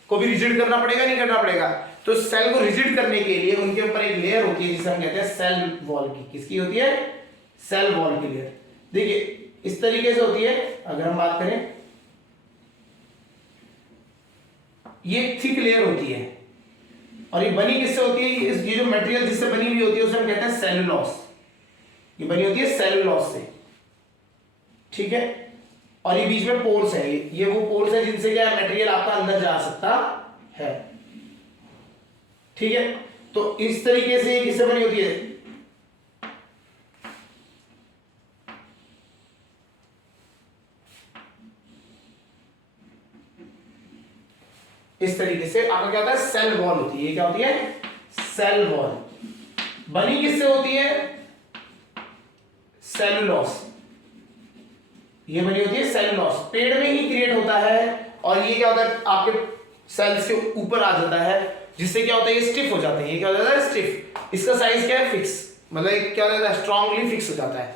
को भी रिजिड करना पड़ेगा, नहीं करना पड़ेगा? तो सेल को रिजिड करने के लिए उनके ऊपर एक लेयर होती है जिसे हम कहते हैं सेल वॉल की। किसकी होती है? सेल वॉल की लेयर। देखिए इस तरीके से होती है, अगर हम बात करें, ये थिक लेयर होती है, और ये बनी किससे होती है, ये जो मटेरियल जिससे बनी हुई होती है उसे हम कहते हैं सेलुलोज। ये बनी होती है सेलुलोज से, ठीक है। और ये बीच में पोर्स है, ये वो पोर्स है जिनसे क्या मटेरियल आपका अंदर जा सकता है, ठीक है। तो इस तरीके से किससे बनी होती है, इस तरीके से आपका क्या होता है, सेल वॉल होती है। ये क्या होती है, सेल वॉल। बनी किससे होती है, सेलुलोज। ये बनी होती है सेलुलोज, पेड़ में ही क्रिएट होता है, और ये क्या होता है, आपके सेल्स के ऊपर आ जाता है, जिससे क्या होता है, ये स्टिफ हो जाते हैं। ये क्या हो जाता है, स्टिफ। इसका साइज क्या है, फिक्स, मतलब क्या हो जाता है, स्ट्रांगली फिक्स हो जाता है,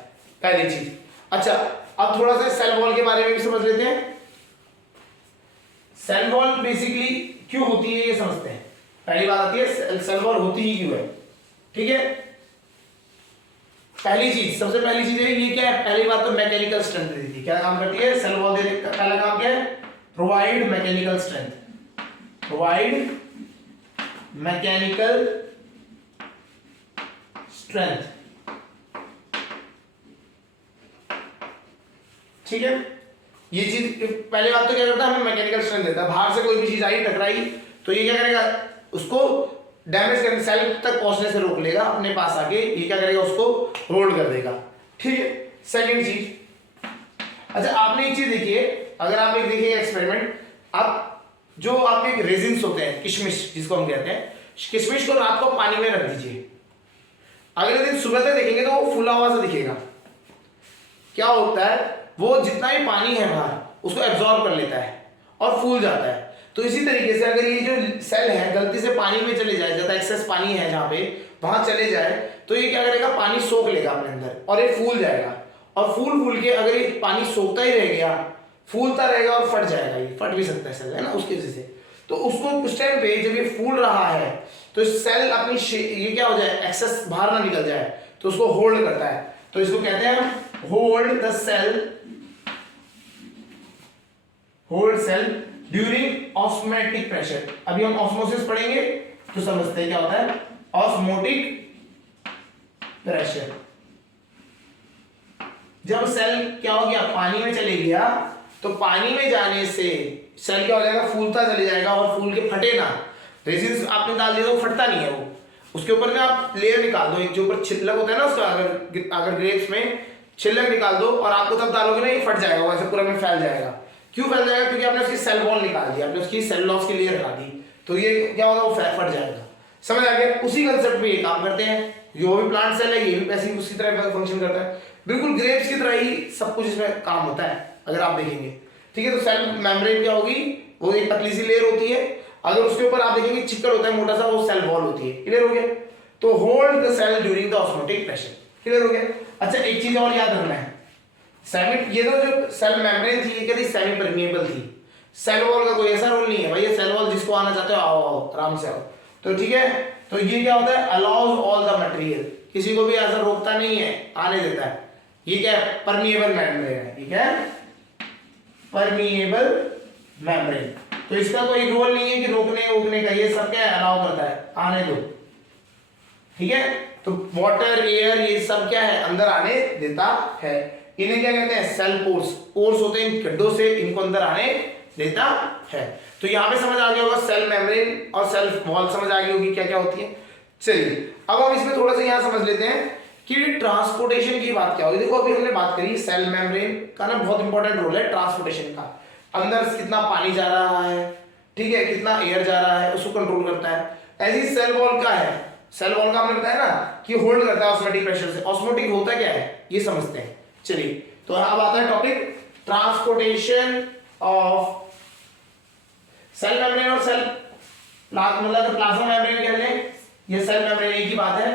पहली चीज। अच्छा, अब थोड़ा सा सेल वॉल के बारे में भी समझ लेते हैं। सेल वॉल बेसिकली क्यों होती है ये समझते हैं। पहली बात आती है सेल वॉल होती ही क्यों है, ठीक है। पहली चीज, सबसे पहली चीज है, ये क्या है, पहली बात तो मैकेनिकल स्ट्रेंथ देती है। क्या काम करती है सेल वॉल देने का पहला काम क्या है, provide mechanical strength, provide mechanical strength, ठीक है। ये चीज पहले बात तो क्या करता है, हमें मैकेनिकल स्ट्रेंथ देता है। बाहर से कोई भी चीज आई, टकराई, तो ये क्या करेगा, उसको डैमेज करने, सेल तक पहुंचने से रोक लेगा, अपने पास आके ये क्या करेगा, उसको होल्ड कर देगा, ठीक है। सेकंड चीज, अच्छा आपने एक चीज देखिए, अगर आप एक देखिए एक्सपेरिमेंट, आप जो आपके रेजिन्स होते हैं, किशमिश जिसको हम कहते हैं, किशमिश को रात को पानी में रख दीजिए, अगले दिन सुबह तक देखेंगे तो वो फूला हुआ सा दिखेगा। क्या होता है, वो जितना भी पानी है बाहर उसको एब्जॉर्ब कर लेता है और फूल जाता है। तो इसी तरीके से अगर ये जो सेल है गलती से पानी में चले जाए, ज्यादा एक्सेस पानी है जहाँ पे, वहां चले जाए, तो ये क्या करेगा, पानी सोख लेगा अपने अंदर और ये फूल जाएगा। और फूल के अगर ये पानी सोखता ही रह गया, फूलता रहेगा और फट जाएगा, ये फट भी सकता है सेल, है ना, उसकी वजह से। तो उसको उस टाइम पे जब ये फूल रहा है तो सेल अपनी ये क्या हो जाए, एक्सेस बाहर ना निकल जाए, तो उसको होल्ड करता है। तो इसको कहते हैं hold the cell, hold cell during osmotic pressure. अभी हम ऑस्मोसिस पढ़ेंगे तो समझते हैं क्या होता है ऑस्मोटिक प्रेशर। जब सेल क्या हो गया, पानी में चले गया, तो पानी में जाने से सेल क्या हो जाएगा, फूलता चले जाएगा और फूल के फटे ना। रेजिन्स आपने डाल दिया तो फटता नहीं है वो, उसके ऊपर ना आप लेयर निकाल दो, एक जो ऊपर छिलक होता है ना उसका, अगर ग्रेप्स में छिलक निकाल दो और आपको तब डालोगे ना, ये फट जाएगा, वैसे पूरा में फैल जाएगा। क्यों फैल जाएगा, क्योंकि आपने उसकी सेल वॉल निकाल दी, आपने उसकी सेलुलोज की लेयर हटा दी, तो ये क्या होगा, वो फट जाएगा। समझ आ गया, उसी कंसेप्ट में ये काम करते हैं। जो भी प्लांट सेल है ये भी ऐसे उसी तरह का फंक्शन करता है, बिल्कुल ग्रेप्स की तरह ही सब कुछ इसमें काम होता है, अगर आप देखेंगे, ठीक है। तो सेल मेम्ब्रेन क्या होगी, वो एक पतली सी लेयर होती है, अगर उसके ऊपर आप देखेंगे चिक्कड़ होता है मोटा सा, वो सेल वॉल होती है। क्लियर हो गया। तो hold the cell during the osmotic pressure. Clear हो गया। अच्छा एक चीज और याद रखना है, सेमी, ये तो जो सेल मेम्ब्रेन थी ये क्या थी, सेमी परमिएबल थी। सेल वॉल का कोई ऐसा रोल नहीं है भाई, ये सेल वॉल जिसको आना चाहते हो आओ आओ आराम से आओ, तो ठीक है। तो ये क्या होता है, अलाउज ऑल द मटेरियल, किसी को भी ऐसा रोकता नहीं है, आने देता है। ये क्या है, परमिएबल मेम्ब्रेन है, ठीक है, परमिएबल मेम्ब्रेन। तो इसका कोई रोल नहीं है कि रोकने वोकने का, ये सब क्या है, अलाउ करता है, आने दो, ठीक है। तो वाटर, एयर, ये सब क्या है, अंदर आने देता है। इन्हें क्या कहते हैं, सेल पोर्स। पोर्स होते हैं इन गड्ढों से, इनको अंदर आने देता है। तो यहाँ पे समझ आ गया होगा सेल मेम्ब्रेन और सेल वॉल समझ आ गई होगी क्या क्या होती है। चलिए अब हम इसमें थोड़ा सा यहाँ समझ लेते हैं कि ट्रांसपोर्टेशन की बात क्या होगी। देखो अभी हमने बात करी सेल मेम्ब्रेन का ना बहुत इंपॉर्टेंट रोल है ट्रांसपोर्टेशन का। अंदर कितना पानी जा रहा है, ठीक है, कितना एयर जा रहा है, उसको कंट्रोल करता है। ऐसी सेल वॉल का है, सेल वॉल का हमने बताया ना कि होल्ड करता है ऑस्मोटिक प्रेशर से। ऑस्मोटिक होता क्या है ये समझते हैं। चलिए तो अब आता है topic transportation of cell membrane और सेल मतलब प्लाज्मा मेम्ब्रेन कह लें, ये सेल मेम्ब्रेन एक ही बात है,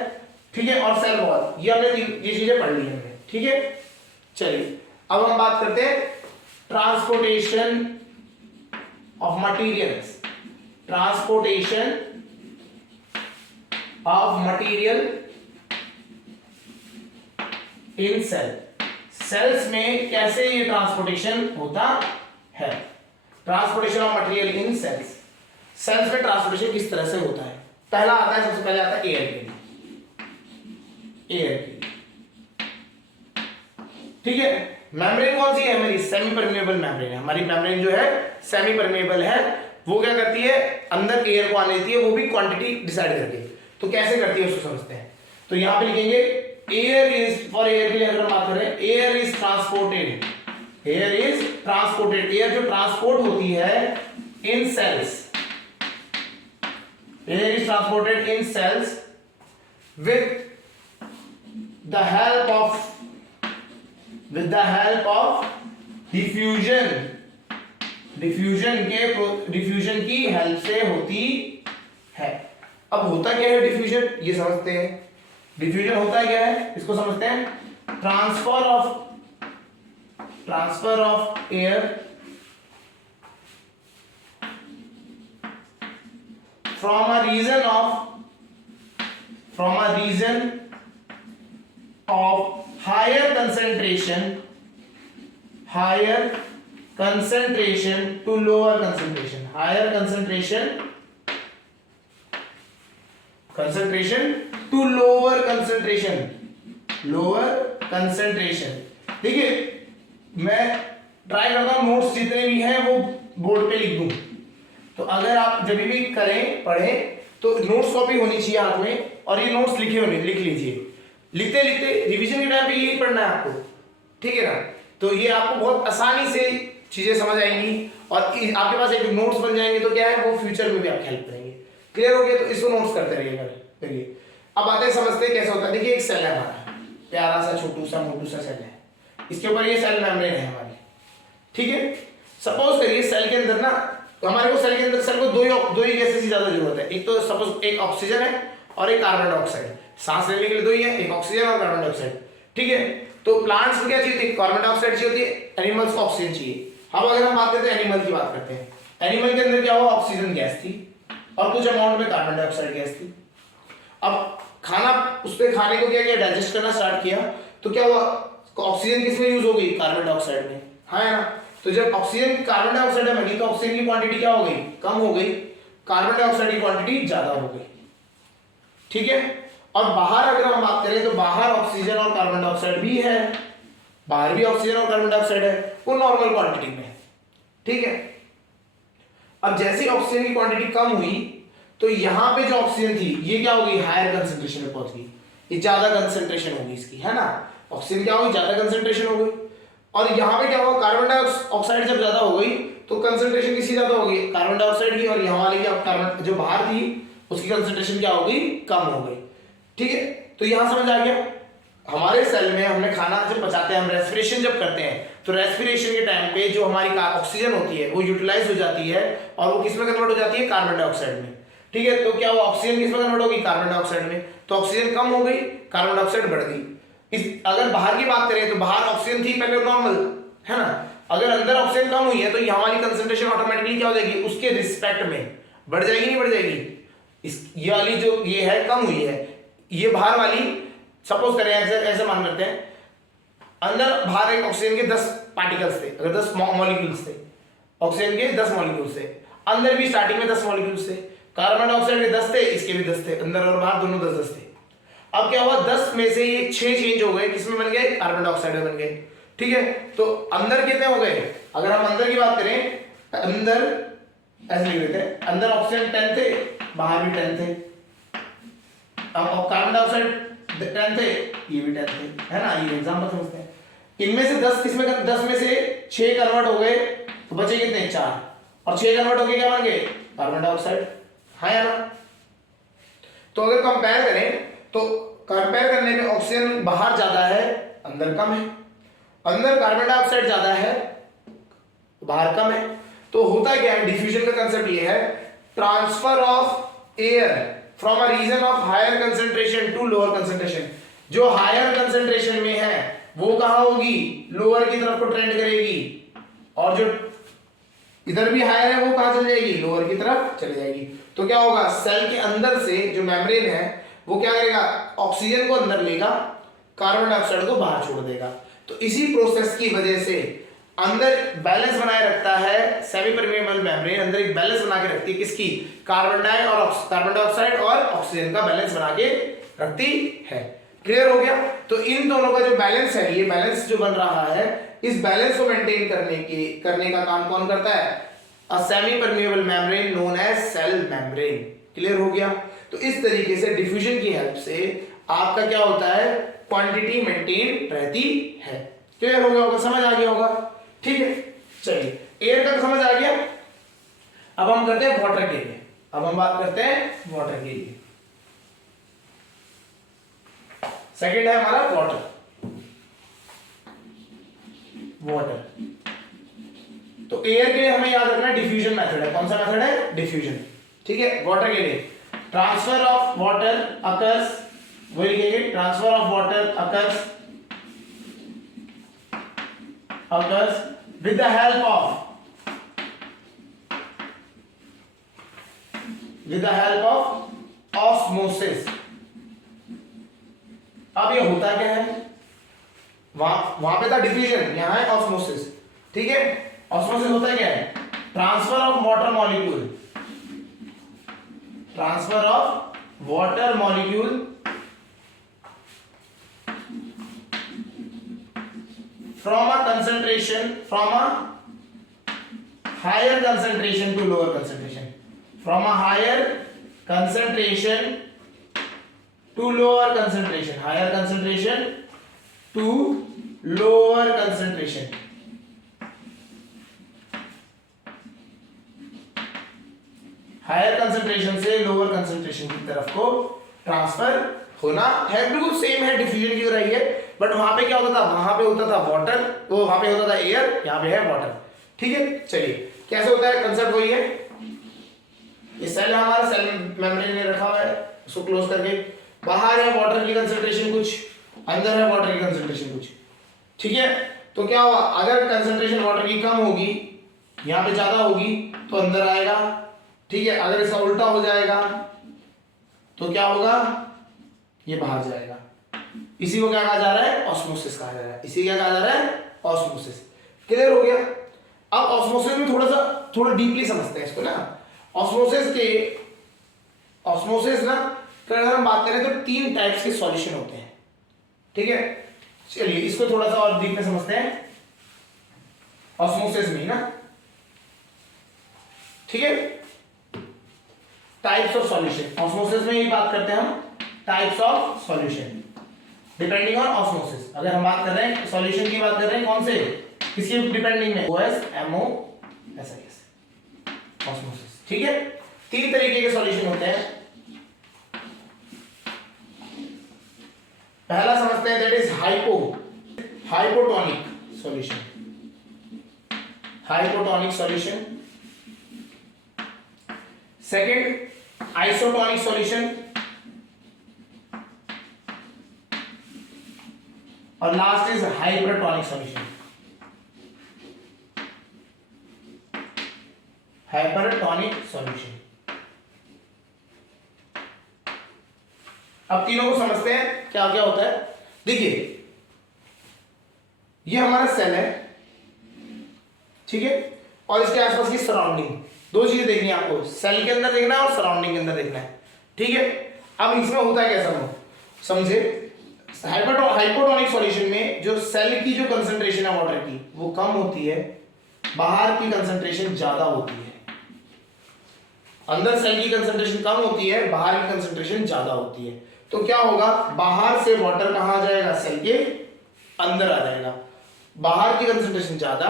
ठीक है, और सेल वॉल, ये हमने ये चीजें पढ़ ली हमने, ठीक है। चलिए अब हम बात करते हैं transportation of materials, transportation of material in cell. Cells में कैसे ये ट्रांसपोर्टेशन होता है, transportation of material in cells. Cells में ट्रांसपोर्टेशन किस तरह से होता है। पहला आता है, सबसे पहले आता है एयर के लिए, एयर की, ठीक है। मेम्ब्रेन कौन सी है हमारी, सेमी परमेबल मेम्ब्रेन है। हमारी मेम्ब्रेन जो है सेमी परमेबल है, वो क्या करती है, अंदर एयर को आने देती है, वो भी क्वांटिटी डिसाइड करके। तो कैसे करती है उसको समझते हैं। तो यहां पे लिखेंगे एयर इज, फॉर एयर के लिए अगर हम बात करें, air is transported, air is transported, air जो ट्रांसपोर्ट होती है in cells, air is transported in cells with the help of diffusion, diffusion की हेल्प से होती है। अब होता क्या है डिफ्यूजन, ये समझते हैं। डिफ्यूजन होता है क्या है, इसको समझते हैं। Transfer of air from a region of higher concentration to lower concentration, higher concentration to lower concentration। देखिए मैं ट्राई करता हूं नोट्स जितने भी हैं वो बोर्ड पे लिख दूं। तो अगर आप जब भी करें पढ़ें तो नोट्स कॉपी होनी चाहिए हाथ में, और ये नोट्स लिखे होने, लिख लीजिए। लिखते लिखते रिवीजन के टाइम पे यही पढ़ना है आपको, ठीक है ना। तो ये आपको बहुत आसानी से चीजें समझ आएंगी और आपके पास एक नोट्स बन जाएंगे, तो क्या है वो फ्यूचर में भी आपकी हेल्प करेंगे। क्लियर हो गया, तो इसको नोट्स करते रहिएगा, करिए। अब आते हैं समझते हैं कैसे होता है। देखिए एक सेल है हमारा, प्यारा सा छोटू सा मोटू सा सेल है, इसके ऊपर ये सेल मेम्ब्रेन है हमारी, ठीक है। सपोज करिए सेल के अंदर ना, तो हमारे को सेल के अंदर सेल को दो ही गैसेस की ज्यादा जरूरत है। एक तो सपोज एक ऑक्सीजन है और एक कार्बन डाइऑक्साइड, सांस लेने के लिए दो ही है, एक ऑक्सीजन और कार्बन डाइऑक्साइड, ठीक है। तो प्लांट्स में क्या चाहिए, कार्बन डाइऑक्साइड चाहिए होती है, एनिमल्स को ऑक्सीजन चाहिए। अब अगर हम बात करते हैं एनिमल की बात करते हैं, एनिमल के अंदर क्या हुआ, ऑक्सीजन गैस थी और कुछ अमाउंट में कार्बन डाइऑक्साइड गैस थी। अब खाना, उस पर खाने को क्या किया, डाइजेस्ट करना स्टार्ट किया, तो क्या हुआ, ऑक्सीजन किसमें यूज हो गई, कार्बन डाइऑक्साइड में, हाँ ना। तो जब ऑक्सीजन कार्बन डाइऑक्साइड में बनी तो ऑक्सीजन की क्वांटिटी क्या हो गई, कम हो गई, कार्बन डाइऑक्साइड की क्वांटिटी ज्यादा हो गई, ठीक है। और बाहर अगर हम बात करें तो बाहर ऑक्सीजन और कार्बन डाइऑक्साइड भी है, बाहर भी ऑक्सीजन और कार्बन डाइऑक्साइड है, वो नॉर्मल क्वांटिटी में, ठीक है। अब जैसे ऑक्सीजन की क्वांटिटी कम हुई तो यहां पे जो ऑक्सीजन थी ये क्या हो गई, हायर कंसंट्रेशन में पहुंच गई, ये ज्यादा कंसंट्रेशन होगी इसकी, है ना। ऑक्सीजन क्या होगी, ज्यादा कंसंट्रेशन हो गई। और यहां पे क्या हुआ, कार्बन डाइऑक्साइड जब ज्यादा हो गई तो कंसंट्रेशन किसकी ज्यादा हो गई, कार्बन डाइऑक्साइड की, और यहाँ वाली क्या, कार्बन जो बाहर थी उसकी कंसंट्रेशन क्या हो गई, कम हो गई, ठीक है। तो यहां समझ आ गया। हमारे सेल में हमने खाना जब पचाते हैं, हम रेस्पिरेशन जब करते हैं, तो रेस्पिरेशन के टाइम पे जो हमारी ऑक्सीजन होती है वो यूटिलाइज हो जाती है और वो किसमें कन्वर्ट हो जाती है, कार्बन डाइऑक्साइड में, ठीक है। तो क्या हुआ, ऑक्सीजन किसमें कन्वर्ट होगी, कार्बन डाइऑक्साइड में। तो ऑक्सीजन कम हो गई, कार्बन डाइऑक्साइड बढ़ गई। अगर बाहर की बात करें तो बाहर ऑक्सीजन थी पहले नॉर्मल, है ना। अगर अंदर ऑक्सीजन कम हुई है तो यहाँ वाली कंसंट्रेशन ऑटोमेटिकली क्या हो जाएगी, उसके रिस्पेक्ट में बढ़ जाएगी, नहीं बढ़ जाएगी। ये वाली जो ये है कम हुई है, ये बाहर वाली सपोज करें ऐसे मान लेते हैं, अंदर बाहर एक ऑक्सीजन के 10 पार्टिकल्स थे, अगर 10 मॉलिक्यूल्स थे, ऑक्सीजन के 10 मॉलिक्यूल्स थे, अंदर भी स्टार्टिंग में 10 मॉलिक्यूल्स थे, कार्बन डाइऑक्साइड के 10 थे, इसके भी 10 थे, अंदर और बाहर दोनों 10-10 थे। अब क्या हुआ, 10 में से ये 6 चेंज हो गए, किसमें बन गए, कार्बन डाइऑक्साइड में बन गए। ठीक है, तो अंदर कितने हो गए, अगर हम अंदर की बात करें, अंदर ऐसे लिख देते हैं, अंदर ऑक्सीजन 10 थे, बाहर भी 10 थे। अब कार्बन डाइऑक्साइड 10 थे, ये भी 10 थे, है ना, ये एग्जांपल समझते हैं। इनमें से 10 किसमें, 10 में से 6 कन्वर्ट हो गए, तो बचे कितने, 4, और 6 कन्वर्ट हो गए क्या बन गए, कार्बन डाइऑक्साइड, हाँ या ना। तो अगर कंपेयर करें तो कंपेयर करने में ऑक्सीजन बाहर ज्यादा है, अंदर कम है, अंदर कार्बन डाइऑक्साइड ज्यादा है, बाहर कम है। तो होता क्या है, डिफ्यूजन का कंसेप्ट ये है, transfer of air from a region of higher concentration to lower concentration. जो हायर कंसंट्रेशन में है वो कहां होगी, लोअर की तरफ को ट्रेंड करेगी, और जो इधर भी हायर है वो कहां चल जाएगी, लोअर की तरफ चली जाएगी। तो क्या होगा, सेल के अंदर से जो मेम्ब्रेन है वो क्या करेगा, ऑक्सीजन को अंदर लेगा, कार्बन डाइऑक्साइड को बाहर छोड़ देगा। तो इसी प्रोसेस की वजह से अंदर बैलेंस बनाए रखता है सेमी परमेबल मेम्ब्रेन, अंदर एक बैलेंस बना के रखती है, किसकी, कार्बन डाइऑक्साइड और ऑक्सीजन का बैलेंस बना के रखती है। क्लियर हो गया। तो इन दोनों का जो बैलेंस है, ये बैलेंस जो बन रहा है, इस बैलेंस को मेंटेन करने का काम कौन करता है, a semi permeable membrane known as cell membrane. Clear हो गया। तो इस तरीके से डिफ्यूजन की हेल्प से आपका क्या होता है, क्वांटिटी मेंटेन रहती है। क्लियर हो गया होगा, समझ आ गया होगा। ठीक है, चलिए एयर का समझ आ गया। अब हम करते हैं वाटर के लिए, अब हम बात करते हैं वाटर के लिए। सेकंड है हमारा वाटर। वाटर तो एयर के लिए हमें याद रखना डिफ्यूजन मेथड है। कौन सा मेथड है, डिफ्यूजन। ठीक है, वाटर के लिए ट्रांसफर ऑफ वाटर अकर्स, वही लिखेंगे, transfer of water occurs with the help of osmosis। अब ये होता क्या है, वहां पे था डिफ्यूजन, यहां है ऑस्मोसिस। ठीक है, ऑस्मोसिस होता क्या है, transfer of water molecule, transfer of water molecule from a higher concentration to lower concentration, from a higher concentration to lower concentration, higher concentration to lower concentration। Higher concentration से lower concentration की तरफ को transfer होना है, बिल्कुल same है, diffusion की तरह ही है। बट वहां पे क्या होता था, वहां पे होता था वाटर, वो वहां पे होता था एयर, यहाँ पे है वाटर। ठीक है, चलिए कैसे होता है, कंसेप्ट वही है। ये सेल है हमारा, सेल मेम्ब्रेन ने रखा हुआ है, उसको क्लोज करके, बाहर है वाटर की कंसंट्रेशन कुछ, अंदर है वाटर की कंसंट्रेशन कुछ। ठीक है, तो क्या हुआ, अगर कंसंट्रेशन वाटर की कम होगी, यहाँ पे ज्यादा होगी तो अंदर आएगा। ठीक है, अगर इसका उल्टा हो जाएगा तो क्या होगा, ये बाहर जाएगा। इसी को क्या कहा जा रहा है, ऑस्मोसिस कहा जा रहा है। इसी क्या कहा जा रहा है, ऑस्मोसिस। क्लियर हो गया। अब ऑस्मोसिस में थोड़ा डीपली समझते हैं इसको ना। ऑस्मोसिस ना, अगर हम बात करें तो 3 टाइप्स के सॉल्यूशन होते हैं। ठीक है, चलिए इसको थोड़ा सा और डीप में समझते हैं ऑस्मोसिस में ना। ठीक है, टाइप्स ऑफ सॉल्यूशन, ऑस्मोसिस में ये बात करते हैं हम, types of solution depending on osmosis. अगर हम बात कर रहे हैं सॉल्यूशन की, बात कर रहे हैं कौन से, किसके डिपेंडिंग में, OS, MO, SIS, ऑस्मोसिस। ठीक है, 3 तरीके के सॉल्यूशन होते हैं। पहला समझते हैं, that is hypotonic solution, hypotonic solution. Second isotonic solution, और last is hypertonic solution, hypertonic solution. अब तीनों को समझते हैं क्या क्या होता है। देखिए ये हमारा सेल है, ठीक है, और इसके आसपास की सराउंडिंग, 2 चीजें देखनी है आपको, सेल के अंदर देखना है और सराउंडिंग के अंदर देखना है। ठीक है, अब इसमें होता है क्या, समझे? हाइपोटोनिक सॉल्यूशन में जो सेल की जो कंसंट्रेशन है वाटर की वो कम होती है, बाहर की कंसंट्रेशन ज्यादा होती है। अंदर सेल की कंसंट्रेशन कम होती है, बाहर की कंसंट्रेशन ज्यादा होती है। तो क्या होगा, बाहर से वाटर कहां आ जाएगा, सेल के अंदर आ जाएगा। बाहर की कंसंट्रेशन ज्यादा,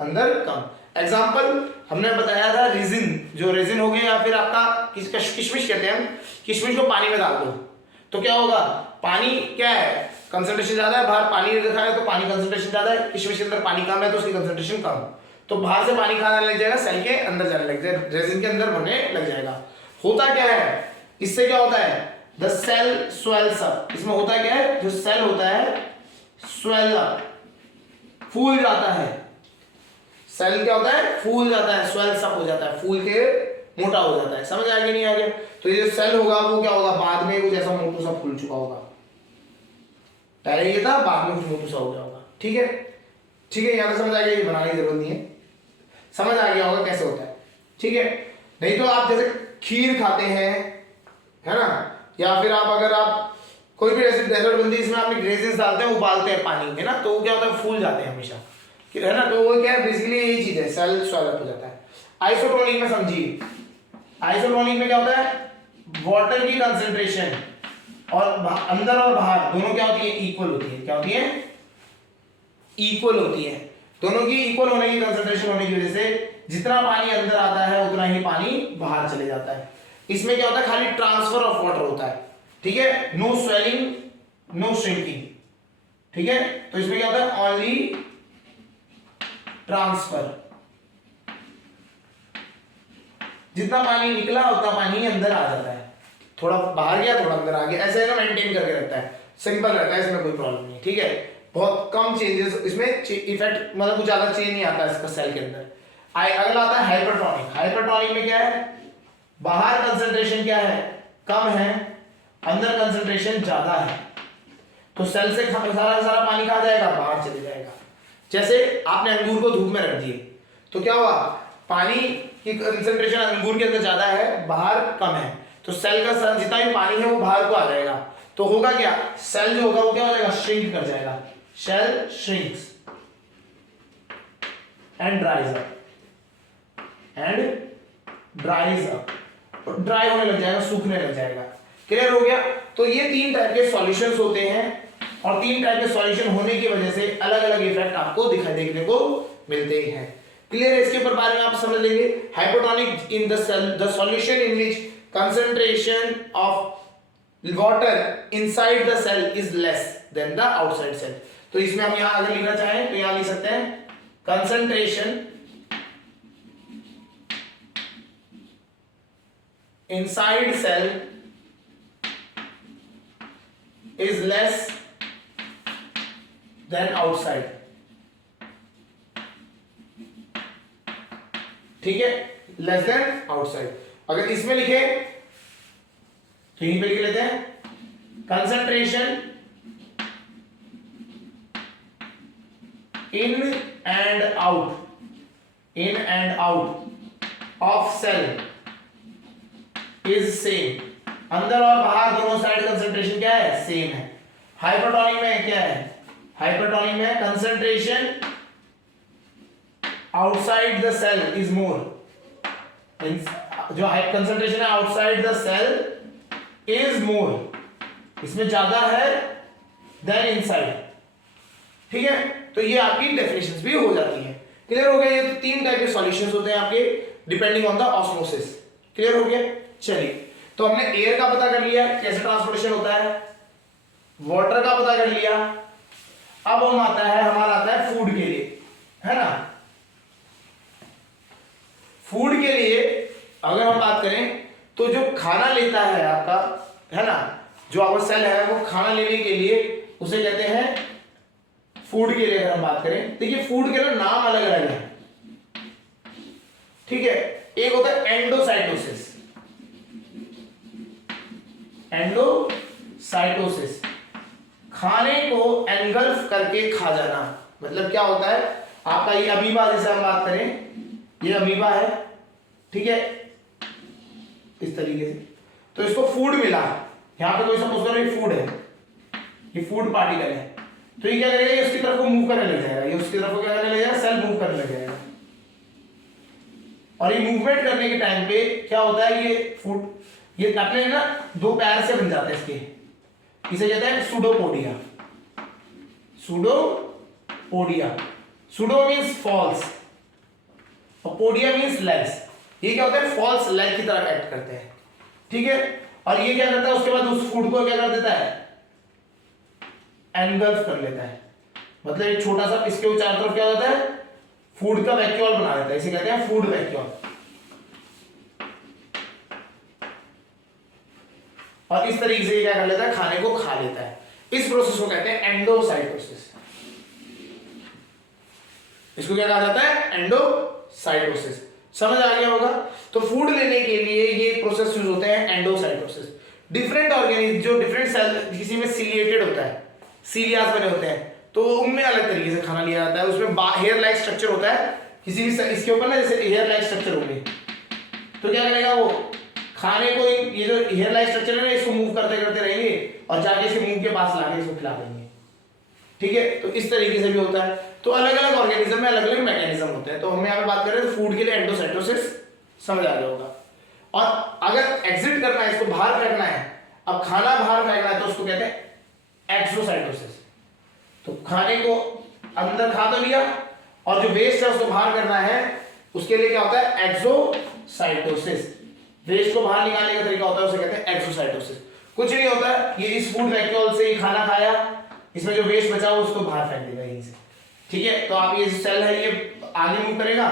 अंदर कम। एग्जांपल हमने बताया था रेजिन, जो रेजिन हो गया या फिर आपका किशमिश कहते हैं हम, किशमिश को पानी में डाल दो तो क्या होगा, पानी क्या है, कंसंट्रेशन ज्यादा है, बाहर पानी रखा है तो पानी कंसंट्रेशन ज्यादा है, किशमिश के अंदर पानी कम है तो उसकी कंसंट्रेशन कम। तो बाहर से पानी कहां आने लग जाएगा, सेल के अंदर जाने लग जाएगा, रेजिन के अंदर भरने लग जाएगा। होता क्या है, इससे क्या होता है, द सेल स्वेल्स अप। इसमें होता क्या है, जो सेल होता है स्वेल अप, फूल जाता है। सेल क्या होता है, फूल जाता है, स्वेल्स अप हो जाता है, फूल के मोटा हो जाता है। समझ आ गया नहीं आ गया? तो ये जो सेल होगा वो क्या होगा, बाद में कुछ ऐसा मोटू सा फूल चुका होगा। पहले ये था, बाद में कुछ मोटू सा हो गया होगा। ठीक है, ठीक है, यहां तक समझ आ गया, ये बनाने की जरूरत नहीं है, समझ आ गया होगा कैसे होता है। ठीक है, नहीं तो आप जैसे खीर खाते हैं, है ना, या फिर आप अगर आप कोई भी ऐसी डेजर्ट बनती है इसमें आपने ग्रेजेस डालते हैं, उबालते हैं पानी में ना, तो वो क्या होता है, फूल जाते हैं हमेशा, है ना। तो वो क्या है, बेसिकली यही चीज है, सेल स्वेल हो जाता है। आइसोटोनिक में समझिए, आइसोटोनिक में क्या होता है, वाटर की कंसंट्रेशन और अंदर और बाहर दोनों क्या होती है, इक्वल होती है। क्या होती है, इक्वल होती है। दोनों की इक्वल होने की, कंसंट्रेशन होने की वजह से जितना पानी अंदर आता है उतना ही पानी बाहर चले जाता है। इसमें क्या होता है, खाली ट्रांसफर ऑफ वाटर होता है। ठीक है, नो स्वेलिंग, नो श्रिंकिंग। ठीक है, तो इसमें क्या होता है, ओनली ट्रांसफर। जितना पानी निकला उतना पानी अंदर आ जाता है, थोड़ा बाहर गया थोड़ा अंदर आ गया, ऐसे ना मेंटेन करके रखता है, सिंपल रहता है, इसमें कोई प्रॉब्लम नहीं। ठीक है, बहुत कम चेंजेस इसमें, इफेक्ट मतलब कुछ ज्यादा चेंज नहीं आता इसका सेल के अंदर। अगला आता है हाइपरटोनिक। हाइपरटोनिक में क्या है, बाहर कंसंट्रेशन क्या है, कम है, अंदर कंसंट्रेशन ज्यादा है। तो सेल से सारा पानी कहां जाएगा, बाहर चले जाएगा। जैसे आपने अंगूर को धूप में रख दिए तो क्या हुआ, पानी की कंसंट्रेशन अंगूर के अंदर ज्यादा है, बाहर कम है, तो सेल का जितना भी पानी है वो बाहर को आ जाएगा। तो होगा क्या, सेल जो होगा वो क्या हो जाएगा, श्रिंक कर जाएगा। Cell shrinks and dries up, and dries up, dry होने लग जाएगा, सूखने लग जाएगा। क्लियर हो गया? तो ये तीन टाइप के सॉल्यूशंस होते हैं, और तीन टाइप के सॉल्यूशन होने की वजह से अलग अलग इफेक्ट आपको देखने को मिलते हैं। क्लियर है? इसके ऊपर बारे में आप समझ लेंगे। Hypotonic in the cell, the solution in which concentration of water inside the cell is less than the outside cell. तो इसमें हम यहां अगर लिखना चाहें तो यहां लिख सकते हैं concentration inside cell is less than outside। ठीक है, लेस देन आउटसाइड। अगर इसमें लिखे तो यहीं पे लिख लेते हैं concentration in and out of cell is same. अंदर और बाहर दोनों साइड कंसंट्रेशन क्या है, सेम है। हाइपरटोनिक में क्या है, हाइपरटोनिक में concentration outside the cell is more. जो कंसंट्रेशन है outside the cell is more, इसमें ज्यादा है देन इनसाइड। ठीक है, तो ये आपकी डेफिनेशंस भी हो जाती है। क्लियर हो गया? ये तो तीन टाइप के सॉल्यूशंस होते हैं आपके, depending on the osmosis. Clear हो गया? चलिए, तो हमने एयर का पता कर लिया कैसे ट्रांसपोर्टेशन होता है, वाटर का पता कर लिया। अब हम हमारा आता है फूड के लिए, है ना। फूड के लिए अगर हम बात करें तो जो खाना लेता है आपका, है ना, जो आपका सेल है वो खाना लेने के लिए उसे कहते हैं फूड के लिए। अगर हम बात करें, देखिए फूड के ना नाम अलग अलग है। ठीक है, एक होता है एंडोसाइटोसिस। एंडोसाइटोसिस, खाने को एनगल्फ करके खा जाना। मतलब क्या होता है, आपका ये अमीबा, जैसे हम बात करें, ये अमीबा है, ठीक है, इस तरीके से, तो इसको फूड मिला, यहां पे कोई सपोज करो ये फूड है, ये फूड पार्टिकल है, तो ये क्या करेगा, ये उसकी तरफ को मूव करने लग जाएगा, ये उसकी तरफ को क्या करने लग जाएगा, सेल मूव करने लग जाएगा। और ये मूवमेंट करने के टाइम पे क्या होता है, ये फूड, ये अपने ना दो पैर से बन जाते हैं इसके, इसे कहते हैं pseudopodia. Pseudopodia, pseudo means false और पोडिया मींस लेग्स। ये क्या होता है, फॉल्स लेग की तरह एक्ट करते हैं, ठीक है। और ये क्या करता है, उसके बाद उस फूड को क्या कर देता है, एनगल्फ कर लेता है, मतलब एक छोटा सा इसके चारों तरफ क्या होता है, फूड का वैक्यूल बना देता है, इसे कहते हैं फूड वैक्यूल। और इस तरीके से क्या कर लेता है, खाने को खा लेता है। इस प्रोसेस को कहते हैं एंडोसाइटोसिस। इसको क्या कहा जाता है, एंडोसाइटोसिस। समझ आ गया होगा। तो फूड लेने के लिए ये प्रोसेस यूज होते हैं, एंडोसाइटोसिस। डिफरेंट ऑर्गेनिज्म जो डिफरेंट सेल, किसी में सीलिएटेड होता है, सीलियास बने होते हैं, तो उनमें अलग तरीके से खाना लिया जाता है। उसमें हेयर लाइक स्ट्रक्चर होता है, किसी भी इसके ऊपर ना जैसे हेयर लाइक स्ट्रक्चर होंगे, तो क्या करेगा वो खाने को, ये जो हेयर लाइक स्ट्रक्चर है ना, इसको मूव करते करते रहेंगे और जाके इसके मुंह के पास लाके इसको खिला देंगे, ठीक है। तो इस तरीके से भी होता है। तो अलग अलग ऑर्गेनिज्म में अलग अलग मैकेनिज्म होते हैं। तो हम यहाँ पे बात कर रहे हैं फूड के लिए एंडोसाइटोसिस, समझ आ गया होगा। और अगर एग्जिट करना है, इसको बाहर फेंकना है, अब खाना बाहर फेंकना है, तो उसको कहते हैं एक्सोसाइटोसिस। तो खाने को अंदर खा तो लिया और जो वेस्ट है उसको बाहर करना है, उसके लिए क्या होता है, एक्सोसाइटोसिस। वेस्ट को बाहर निकालने का तरीका होता है, उसे कहते हैं एक्सोसाइटोसिस। कुछ नहीं होता, ये इस फूड वैक्यूल से ही खाना खाया, इसमें जो वेस्ट बचा वो उसको बाहर फेंक देगा यहीं से, ठीक है। तो आप ये सेल है, ये आगे मूव करेगा,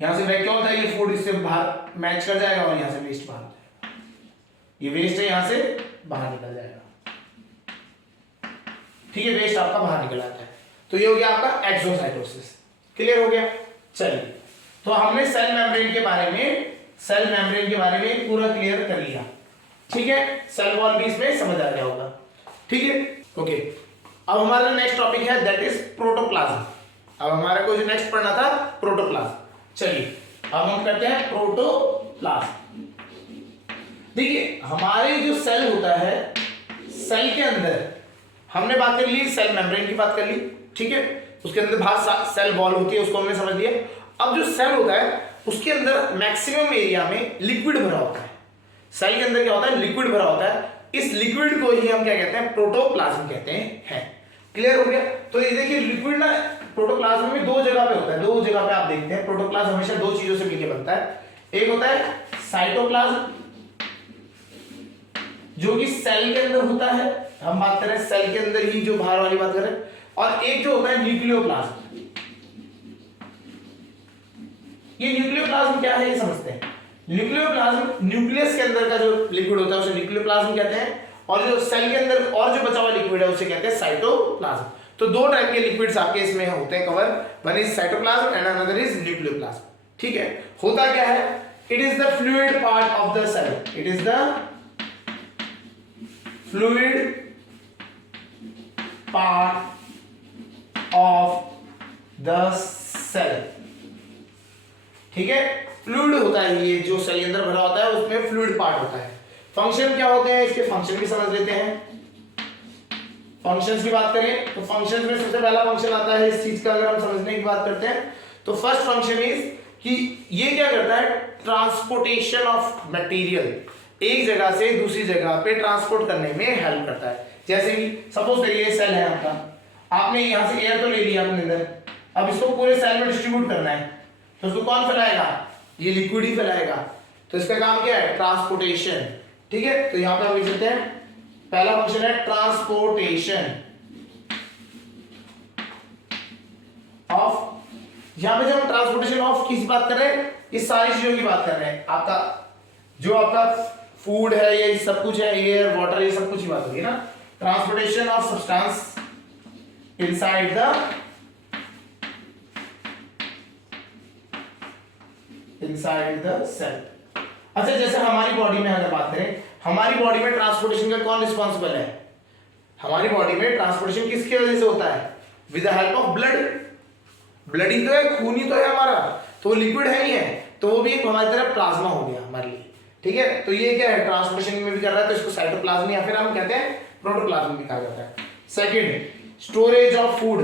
यहां से वैक्यूल था, ये फूड इससे बाहर मैच कर जाएगा और यहां से वेस्ट बाहर हो जाएगा, ये वेस्ट है यहां से बाहर निकल जाएगा, ठीक है। वेस्ट आपका बाहर निकल आता है। तो ये हो गया आपका एक्सोसाइटोसिस। क्लियर हो गया। चलिए, तो हमने सेल मेम्ब्रेन के बारे में पूरा क्लियर कर लिया, ठीक है। सेल वॉल भी इसमें समझ आ गया होगा, ठीक है, ओके। अब हमारा नेक्स्ट टॉपिक है, दैट इज प्रोटोप्लाज्म। अब हमारा को जो नेक्स्ट पढ़ना था, प्रोटोप्लाज्म। चलिए अब हम करते हैं प्रोटोप्लाज्म। देखिए हमारे जो सेल होता है, सेल के अंदर हमने बात कर ली, सेल मेम्ब्रेन की बात कर ली, ठीक है। उसके अंदर बाहर सेल वॉल होती है, उसको हमने समझ लिया। अब जो सेल होता है उसके अंदर मैक्सिमम एरिया में लिक्विड भरा होता है। सेल के अंदर क्या होता है, लिक्विड भरा होता है। इस लिक्विड को ही हम क्या कहते हैं, प्रोटोप्लाज्म कहते हैं। क्लियर हो गया। तो ये देखिए लिक्विड ना प्रोटोप्लाज्म में दो जगह पे होता है, दो जगह पे आप देखते हैं। प्रोटोप्लाज्म हमेशा दो चीजों से मिलकर बनता है। एक होता है साइटोप्लाज्म जो कि सेल के अंदर होता है, हम बात कर रहे हैं सेल के अंदर ही, जो बाहर वाली बात कर रहे हैं। और एक जो होता है न्यूक्लियोप्लाज्म। ये न्यूक्लियोप्लाज्म क्या है ये समझते हैं। न्यूक्लियोप्लाज्म न्यूक्लियस के अंदर का जो लिक्विड होता है उसे न्यूक्लियोप्लाज्म कहते हैं, और जो सेल के अंदर और जो बचा हुआ लिक्विड है उसे कहते हैं साइटोप्लाज्म। तो दो टाइप के लिक्विड्स आपके इसमें होते हैं cover, one is cytoplasm and another is nucleoplasm, ठीक है। होता क्या है, it is the fluid part of the cell, it is the fluid part of the cell, ठीक है। फ्लूइड होता है ये, जो सेल के अंदर भरा होता है उसमें फ्लूइड पार्ट होता है। फंक्शन क्या होते हैं, इसके फंक्शन भी समझ लेते हैं। फंक्शंस की बात करें तो फंक्शंस में सबसे पहला फंक्शन आता है इस चीज का, अगर हम समझने की बात करते हैं तो फर्स्ट फंक्शन इज कि ये क्या करता है, ट्रांसपोर्टेशन ऑफ मटेरियल, एक जगह से दूसरी जगह पे ट्रांसपोर्ट करने में हेल्प करता है। जैसे कि सपोज करिए ये सेल है आपका, आपने यहां से एयर तो ले लिया अपने अंदर, अब इसको पूरे सेल में डिस्ट्रीब्यूट करना है, तो उसको कौन फैलाएगा, ये लिक्विड ही फैलाएगा। तो इसका काम क्या है, ट्रांसपोर्टेशन, ठीक है। तो यहां पे हम लिख सकते हैं पहला फंक्शन है ट्रांसपोर्टेशन ऑफ, यहां पे जब हम ट्रांसपोर्टेशन ऑफ किस बात कर रहे हैं, इस सारी चीजों की बात कर रहे हैं। आपका जो आपका फूड है, ये सब कुछ है, एयर वाटर, ये सब कुछ ही बात होगी ना। Transportation of substance inside the cell. अच्छा, जैसे हमारी बॉडी में अगर बात करें, हमारी बॉडी में ट्रांसपोर्टेशन का कौन रिस्पॉन्सिबल है, हमारी बॉडी में ट्रांसपोर्टेशन किसकी वजह से होता है, with the help of blood. Blood ही तो है, खून ही तो है हमारा, तो वो लिक्विड है ही है, तो वो भी हमारी तरफ प्लाज्मा हो गया हमारे लिए, ठीक है। तो ये क्या है, ट्रांसपोर्टेशन में भी कर रहा है, तो इसको साइटोप्लाज्म या फिर हम कहते हैं प्रोटोप्लाज्म भी कहा जाता है। Second, storage of food.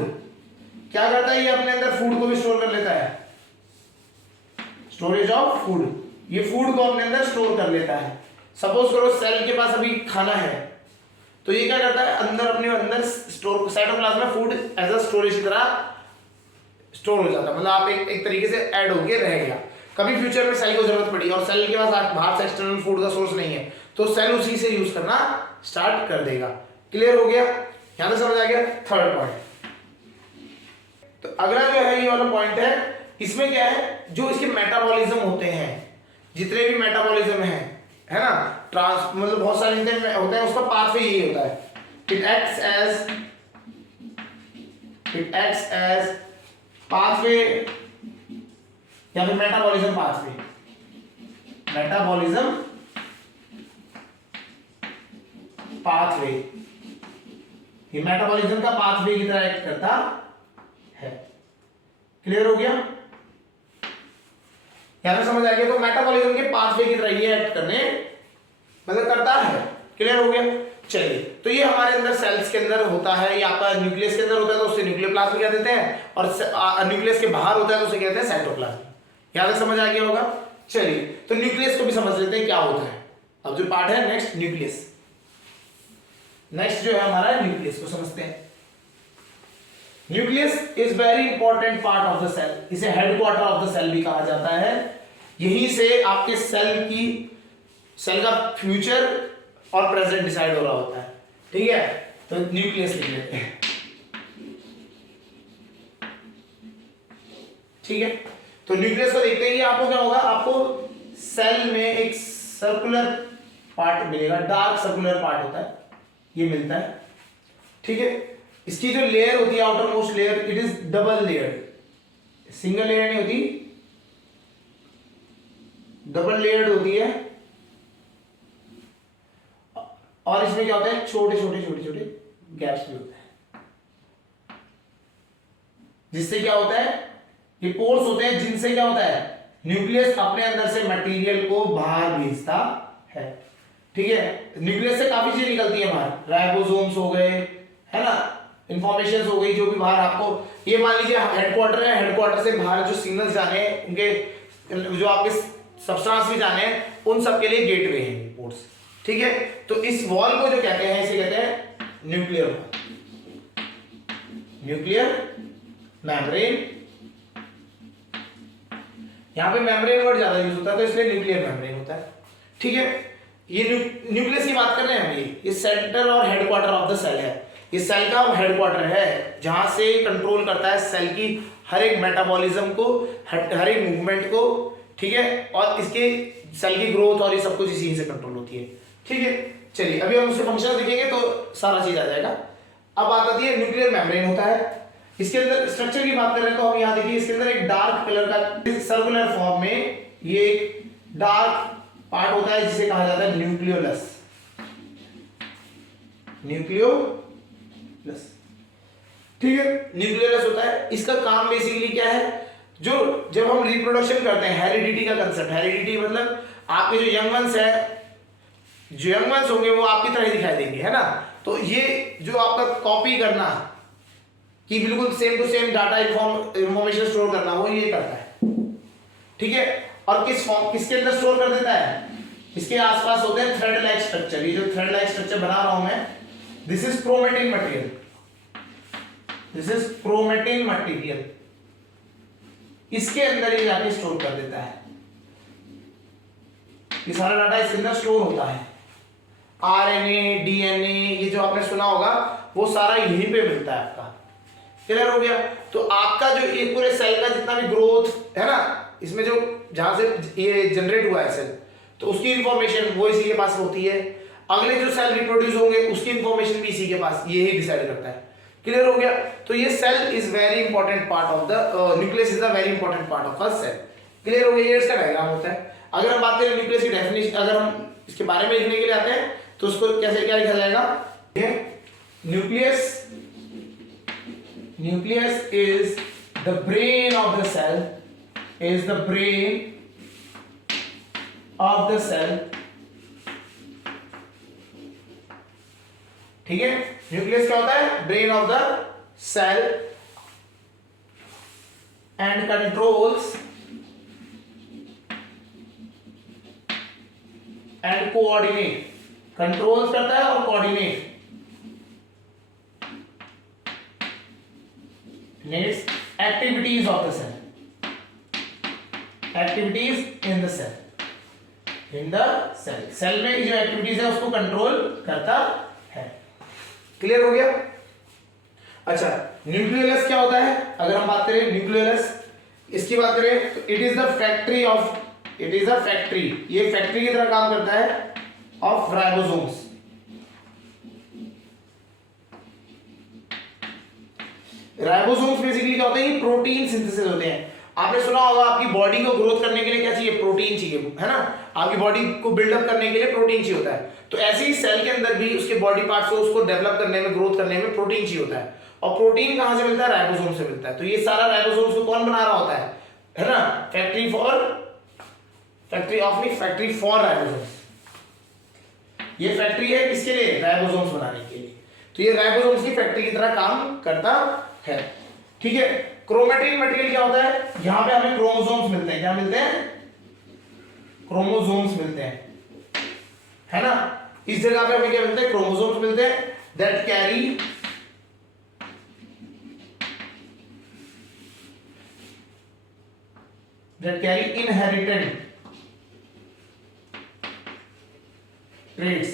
क्या करता है ये? अपने अंदर फूड को भी स्टोर कर लेता है। स्टोरेज ऑफ फूड, ये फूड को अपने अंदर स्टोर कर लेता है। सपोज करो सेल के पास अभी खाना है, तो ये क्या करता है? अंदर अपने अंदर स्टोर, साइटोप्लाज्म में फूड एज अ स्टोरेज की तरह स्टोर हो जाता है। मतलब आप एक तरीके से ऐड होके रह गया। कभी फ्यूचर में सेल को जरूरत पड़ी और सेल के पास बाहर से एक्सटर्नल फूड का सोर्स नहीं है, तो सेल उसी से यूज करना स्टार्ट कर देगा। क्लियर हो गया? यहां तक समझ आ गया? Third point. तो अगला जो है ये वाला पॉइंट है, इसमें क्या है? जो इसके मेटाबॉलिज्म होते हैं, जितने भी मेटाबॉलिज्म है ना, ट्रांस मतलब बहुत सारे होते हैं, उसका पाथवे यही होता है। इट एक्ट्स एज पाथवे या फिर मेटाबॉलिज्म पाथवे। मेटाबॉलिज्म पाथवे, ये मेटाबॉलिज्म का पाथवे की तरह एक्ट करता है। क्लियर हो गया? यहां समझ आ गया? तो मेटाबॉलिज्म के पाथवे की तरह ये एक्ट करने मतलब करता है। क्लियर हो गया? चलिए, तो ये हमारे अंदर सेल्स के अंदर होता है, ये आपका न्यूक्लियस के अंदर होता है तो उसे न्यूक्लियोप्लाज्म कह देते हैं, और न्यूक्लियस के बाहर होता है तो उसे कहते हैं साइटोप्लाज्म। यहां तक समझ आ गया होगा? चलिए, तो न्यूक्लियस को भी समझ लेते हैं क्या होता है। अब जो पार्ट है नेक्स्ट, न्यूक्लियस। नेक्स्ट जो है हमारा न्यूक्लियस को समझते हैं। Nucleus is very important part of the cell, इसे हेडक्वार्टर ऑफ द सेल भी कहा जाता है। यहीं से आपके सेल का फ्यूचर और प्रेजेंट डिसाइड हो रहा होता है। ठीक है, तो न्यूक्लियस लिख लेते हैं। ठीक है, तो न्यूक्लियस को देखते हैं कि आपको क्या होगा। आपको सेल में एक सर्कुलर पार्ट मिलेगा, डार्क सर्कुलर पार्ट होता है, ये मिलता है। ठीक है, इसकी जो लेयर होती है, outer most layer, it is double layer, single layer नहीं होती, डबल लेयर्ड होती है। और इसमें क्या होता है? छोटे छोटे गैप्स भी होते हैं, जिससे क्या होता है? ये पोर्स होते हैं जिनसे क्या होता है? न्यूक्लियस अपने अंदर से मटेरियल को बाहर भेजता है। ठीक है, न्यूक्लियस से काफी चीजें निकलती है बाहर, राइबोसोम्स हो गए, है ना, इंफॉर्मेशन हो गई, जो भी बाहर आपको, ये मान लीजिए हेडक्वार्टर है, हेडक्वार्टर से बाहर जो सिग्नल्स जाने हैं, उनके जो आपके सब्सटेंस भी जाने हैं, उन सब के लिए गेटवे हैं, पोर्ट्स। ठीक है, तो इस वॉल को जो कहते हैं, इसे कहते हैं न्यूक्लियर मेम्ब्रेन। यहां पे मेम्ब्रेन वर्ड ज्यादा यूज होता है, तो इसलिए न्यूक्लियर मेम्ब्रेन होता है। ठीक है, ये न्यूक्लियस की बात कर रहे हैं हम। ये सेंटर और हेडक्वार्टर ऑफ द सेल है, ये सेल का हेडक्वार्टर है, जहां से कंट्रोल करता है सेल की हर एक मेटाबॉलिज्म को, हर एक मूवमेंट को। ठीक है, और इसके सेल की ग्रोथ और ये सब कुछ इसी से कंट्रोल होती है। ठीक है, चलिए अभी हम उसके फंक्शन देखेंगे तो सारा चीज आ जाएगा। अब बात आती है न्यूक्लियर मेम्ब्रेन होता है, इसके अंदर स्ट्रक्चर की बात कर रहे हैं तो हम यहाँ देखिए, इसके अंदर एक डार्क कलर का सर्कुलर फॉर्म में ये एक डार्क पार्ट होता है जिसे कहा जाता है न्यूक्लियोलस। ठीक है, न्यूक्लियोलस होता है। इसका काम बेसिकली क्या है? जो जब हम रिप्रोडक्शन करते हैं, हेरिडिटी का कंसेप्ट, हेरिडिटी मतलब आपके जो यंग वंस है, जो यंग वंस होंगे वो आपकी तरह दिखाई देंगे, है ना। तो ये जो आपका कॉपी करना कि बिल्कुल same to same data information store करना, वो ये करता है। ठीक है, और किसके अंदर स्टोर कर देता है? इसके आसपास होते हैं थ्रेड लाइक स्ट्रक्चर। ये जो थ्रेड लाइक स्ट्रक्चर बना रहा हूं मैं, दिस इज क्रोमेटिन मटेरियल, इसके अंदर ये जाके स्टोर कर देता है। ये सारा डाटा इसके अंदर स्टोर होता है। आरएनए, डीएनए, ये जो आपने सुना होगा, वो सारा यहीं पे मिलता है आपका। क्लियर हो गया? तो आपका जो ये पूरे सेल का जितना भी ग्रोथ है ना, इसमें जो जहां से ये जनरेट हुआ है सेल, तो उसकी इंफॉर्मेशन वो इसी के पास होती है। अगले जो सेल रिप्रोड्यूस होंगे उसकी इंफॉर्मेशन भी इसी के पास, ये ही डिसाइड करता है। क्लियर हो गया? तो ये cell is very important part of the nucleus is the very important part of a cell. Clear हो गया? ये इसका डायग्राम होता है। अगर हम बात करें न्यूक्लियस की डेफिनेशन, अगर हम इसके बारे में लिखने के लिए आते हैं तो उसको कैसे क्या लिखा जाएगा? Nucleus is the brain of the cell, is the brain of the cell ठीक है, न्यूक्लियस क्या होता है, brain of the cell and controls and coordinate, controls करता है और coordinates activities of the cell, activities in the cell, in the cell, cell में जो एक्टिविटीज है उसको कंट्रोल करता है। क्लियर हो गया। अच्छा, न्यूक्लियस क्या होता है, अगर हम बात करें न्यूक्लियस, इसकी बात करें तो it is the factory of, it is a factory, ये फैक्ट्री की तरह काम करता है ऑफ राइबोसोम्स। राइबोसोम्स बेसिकली क्या होते हैं, प्रोटीन सिंथेसिस होते हैं। आपने सुना होगा आपकी बॉडी को ग्रोथ करने के लिए क्या चाहिए, प्रोटीन चाहिए, है ना, आपकी बॉडी को बिल्डअप करने के लिए प्रोटीन चाहिए होता है। तो ऐसे ही सेल के अंदर भी उसके बॉडी पार्ट्स को उसको डेवलप करने में, ग्रोथ करने में प्रोटीन चाहिए होता है। और प्रोटीन कहां से मिलता है, राइबोसोम से मिलता है। तो ये सारा राइबोसोम्स को कौन बना रहा होता है ना, फैक्ट्री फॉर, फैक्ट्री ऑफ नहीं, फैक्ट्री फॉर राइबोसोम्स। ये फैक्ट्री है किसके लिए, राइबोसोम्स बनाने के लिए। तो ये राइबोसोम्स की फैक्ट्री की तरह काम करता है। ठीक है, क्रोमैटिन मटेरियल क्या होता है, यहां पे हमें क्रोमोसोम्स मिलते हैं, क्या मिलते हैं, क्रोमोसोम्स मिलते हैं, है ना। इस जगह पे हमें क्या मिलते हैं, क्रोमोसोम्स मिलते हैं that carry inherited traits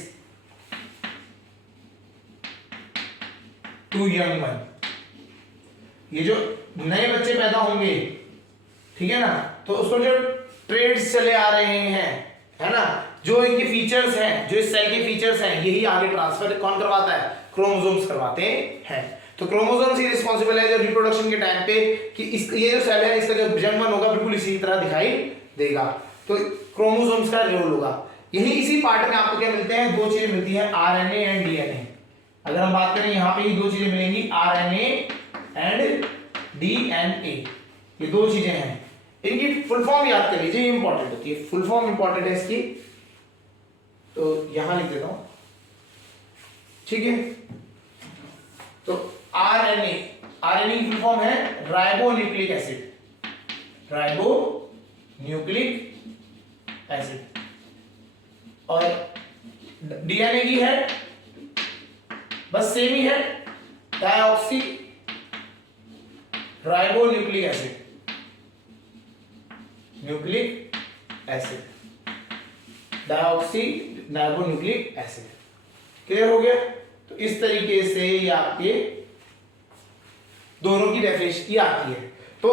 to young one. ये जो नए बच्चे पैदा होंगे, ठीक है ना, तो उसको जो ट्रेड्स चले आ रहे हैं, है ना, जो इनके फीचर्स हैं, जो इस सेल के फीचर्स हैं, यही आगे ट्रांसफर कौन करवाता है, क्रोमोसोम्स करवाते हैं। तो क्रोमोसोम्स ही रिस्पॉन्सिबल है जो रिप्रोडक्शन के टाइम पे कि इस ये जो सेल है इसका जो जंगमन होगा बिल्कुल इसी तरह दिखाई देगा। तो क्रोमोसोम्स का रोल होगा। यही इसी पार्ट में आपको क्या मिलते हैं, दो चीजें मिलती हैं, आरएनए एंड डीएनए। अगर हम बात करें यहाँ पे ही दो चीजें मिलेंगी, आरएनए एंड डीएनए, ये दो चीजें हैं। इनकी फुल फॉर्म याद कर लीजिए, ये इंपॉर्टेंट होती है, फुल फॉर्म इंपॉर्टेंट है इसकी, तो यहां लिख देता हूं, ठीक है। तो आरएनए, आरएनए की फुल फॉर्म है ribo nucleic acid, ribo nucleic acid. और डीएनए की है बस सेम ही है, diauxie ribo nucleic acid, nucleic acid, diauxie ribo nucleic acid. Clear हो गया। तो इस तरीके से ये आपके दोनों की डेफिनेशन आती है। तो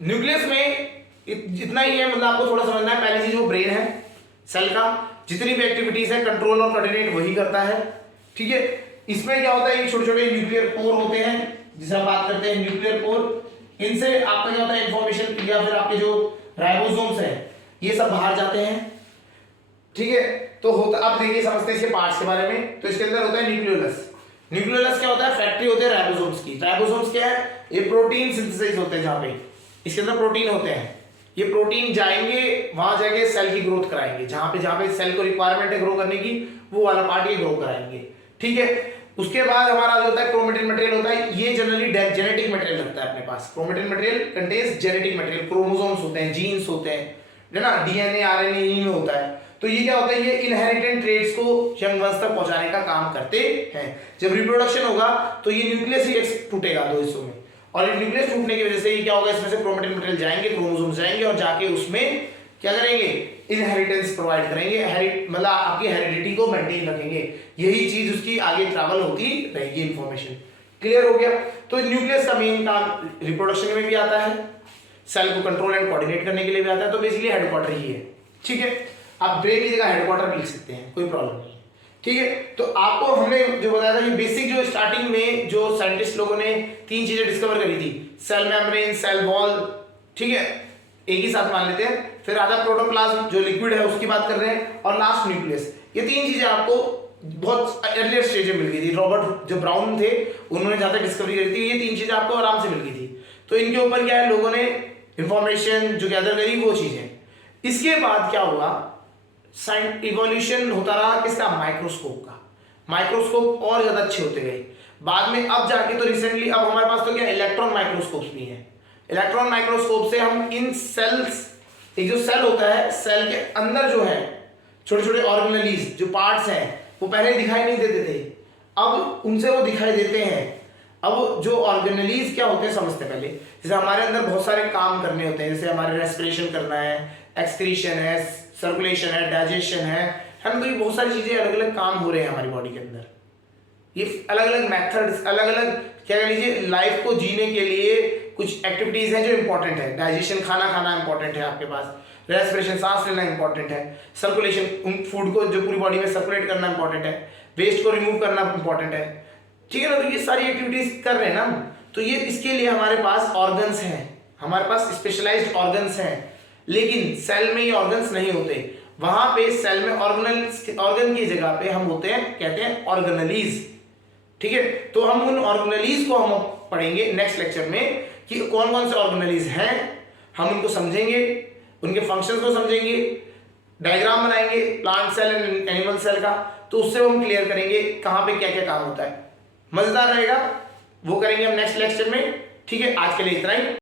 न्यूक्लियस में जितना ही है, मतलब आपको थोड़ा समझना है। पहली चीज वो ब्रेन है सेल का, जितनी भी एक्टिविटीज है कंट्रोल और कोऑर्डिनेट वही करता है, ठीक है। इसमें क्या होता है, ये छोटे छोटे न्यूक्लियर पोर होते हैं, जिसे हम बात करते हैं न्यूक्लियर पोर। इनसे आपका क्या होता है, इंफॉर्मेशन या फिर आपके जो राइबोसोम्स है ये सब बाहर जाते हैं, ठीक है। तो होता, अब देखिए समझते हैं इसके पार्ट्स के बारे में। तो इसके अंदर होता है न्यूक्लियोलस। न्यूक्लियोलस क्या होता है, फैक्ट्री होते हैं राइबोसोम्स की। राइबोसोम्स क्या है, ये प्रोटीन सिंथेसाइज होते हैं, जहां पे इसके अंदर प्रोटीन होते हैं। ये प्रोटीन जाएंगे वहां जाके सेल की ग्रोथ कराएंगे, जहां पे सेल को रिक्वायरमेंट है ग्रो करने की, वो वाला पार्ट ये ग्रो कराएंगे, ठीक है। उसके बाद हमारा जो होता है क्रोमेटिन मटेरियल होता है, ये जनरली जेनेटिक मटेरियल लगता है अपने पास। Chromatin material contains genetic material, chromosomes होते हैं, जीन्स होते हैं, है ना, डीएनए आरएनए इन्हीं में होता है। तो ये क्या होता है, ये इनहेरिटेड ट्रेट्स को यंग वंश तक पहुंचाने का काम करते हैं। जब रिप्रोडक्शन होगा तो ये न्यूक्लियस ही टूटेगा दो हिस्सों में, और ये न्यूक्लियस टूटने की वजह से ये क्या होगा, इसमें से क्रोमेटिन मटेरियल जाएंगे, क्रोमोसोम्स जाएंगे और जाके उसमें क्या करेंगे, इनहेरिटेंस प्रोवाइड करेंगे, मतलब आपकी हेरिडिटी को मेंटेन रखेंगे। यही चीज उसकी आगे ट्रैवल होती रहेगी इंफॉर्मेशन। क्लियर हो गया। तो न्यूक्लियस का मेन काम रिप्रोडक्शन में भी आता है, सेल को कंट्रोल एंड कोऑर्डिनेट करने के लिए भी आता है। तो बेसिकली हेडक्वार्टर ही है, ठीक है। आप ब्रेन की जगह हेडक्वार्टर भी लिख सकते हैं, कोई प्रॉब्लम नहीं, ठीक है। तो आपको हमने जो बताया था, ये बेसिक जो स्टार्टिंग में जो साइंटिस्ट लोगों ने तीन चीजें डिस्कवर करी थी, सेल मेम्ब्रेन, सेल वॉल, ठीक है, एक ही साथ मान लेते हैं। फिर आधा प्रोटोप्लाज्म जो लिक्विड है उसकी बात कर रहे हैं, और लास्ट न्यूक्लियस। ये तीन चीजें आपको बहुत अर्लियर स्टेज में मिल गई थी। रॉबर्ट जो ब्राउन थे उन्होंने ज्यादा डिस्कवरी करी थी, ये तीन चीजें आपको आराम से मिल गई थी। तो इनके ऊपर क्या है, लोगों ने इंफॉर्मेशन जो गैदर करी वो चीजें। इसके बाद क्या हुआ, इवोल्यूशन होता रहा किसका, माइक्रोस्कोप का। माइक्रोस्कोप और ज्यादा अच्छे होते गए। बाद में अब जाके तो रिसेंटली अब हमारे पास तो क्या इलेक्ट्रॉन माइक्रोस्कोप भी है। इलेक्ट्रॉन माइक्रोस्कोप से हम इन सेल्स, एक जो सेल होता है, सेल के अंदर जो है छोटे छोटे ऑर्गेनेलीज जो पार्ट्स हैं वो पहले दिखाई नहीं देते थे, अब उनसे वो दिखाई देते हैं। अब जो ऑर्गेनेलीज क्या होते हैं समझते पहले, जैसे हमारे अंदर बहुत सारे काम करने होते हैं, जैसे हमारे रेस्पिरेशन करना है, एक्सक्रीशन है, सर्कुलेशन है, डाइजेशन है ना, तो ये बहुत सारी चीजें अलग अलग काम हो रहे हैं हमारी बॉडी के अंदर। ये अलग अलग मेथड्स, अलग अलग क्या कह लीजिए लाइफ को जीने के लिए कुछ एक्टिविटीज हैं जो इंपॉर्टेंट है। डाइजेशन खाना खाना इंपॉर्टेंट है आपके पास, रेस्पिरेशन सांस लेना इंपॉर्टेंट है, सर्कुलेशन फूड को जो पूरी बॉडी में सर्कुलेट करना इंपॉर्टेंट है, वेस्ट को रिमूव करना इंपॉर्टेंट है, ठीक है ना। तो ये सारी एक्टिविटीज कर रहे हैं ना, तो ये इसके लिए हमारे पास ऑर्गन्स हैं, हमारे पास स्पेशलाइज्ड ऑर्गन्स हैं। लेकिन सेल में ये ऑर्गन्स नहीं होते, वहां पे सेल में ऑर्गन की जगह पे हम होते हैं, कहते हैं ऑर्गेनेलीज, ठीक है। तो हम उन ऑर्गेनेलीज को हम पढ़ेंगे नेक्स्ट लेक्चर में कि कौन कौन से ऑर्गेनेलीज हैं, हम उनको समझेंगे, उनके फंक्शंस को समझेंगे, डायग्राम बनाएंगे plant cell and animal cell का, तो उससे हम क्लियर करेंगे कहां पे क्या क्या काम होता है। मजेदार रहेगा, वो करेंगे हम नेक्स्ट लेक्चर में, ठीक है। आज के लिए इतना ही।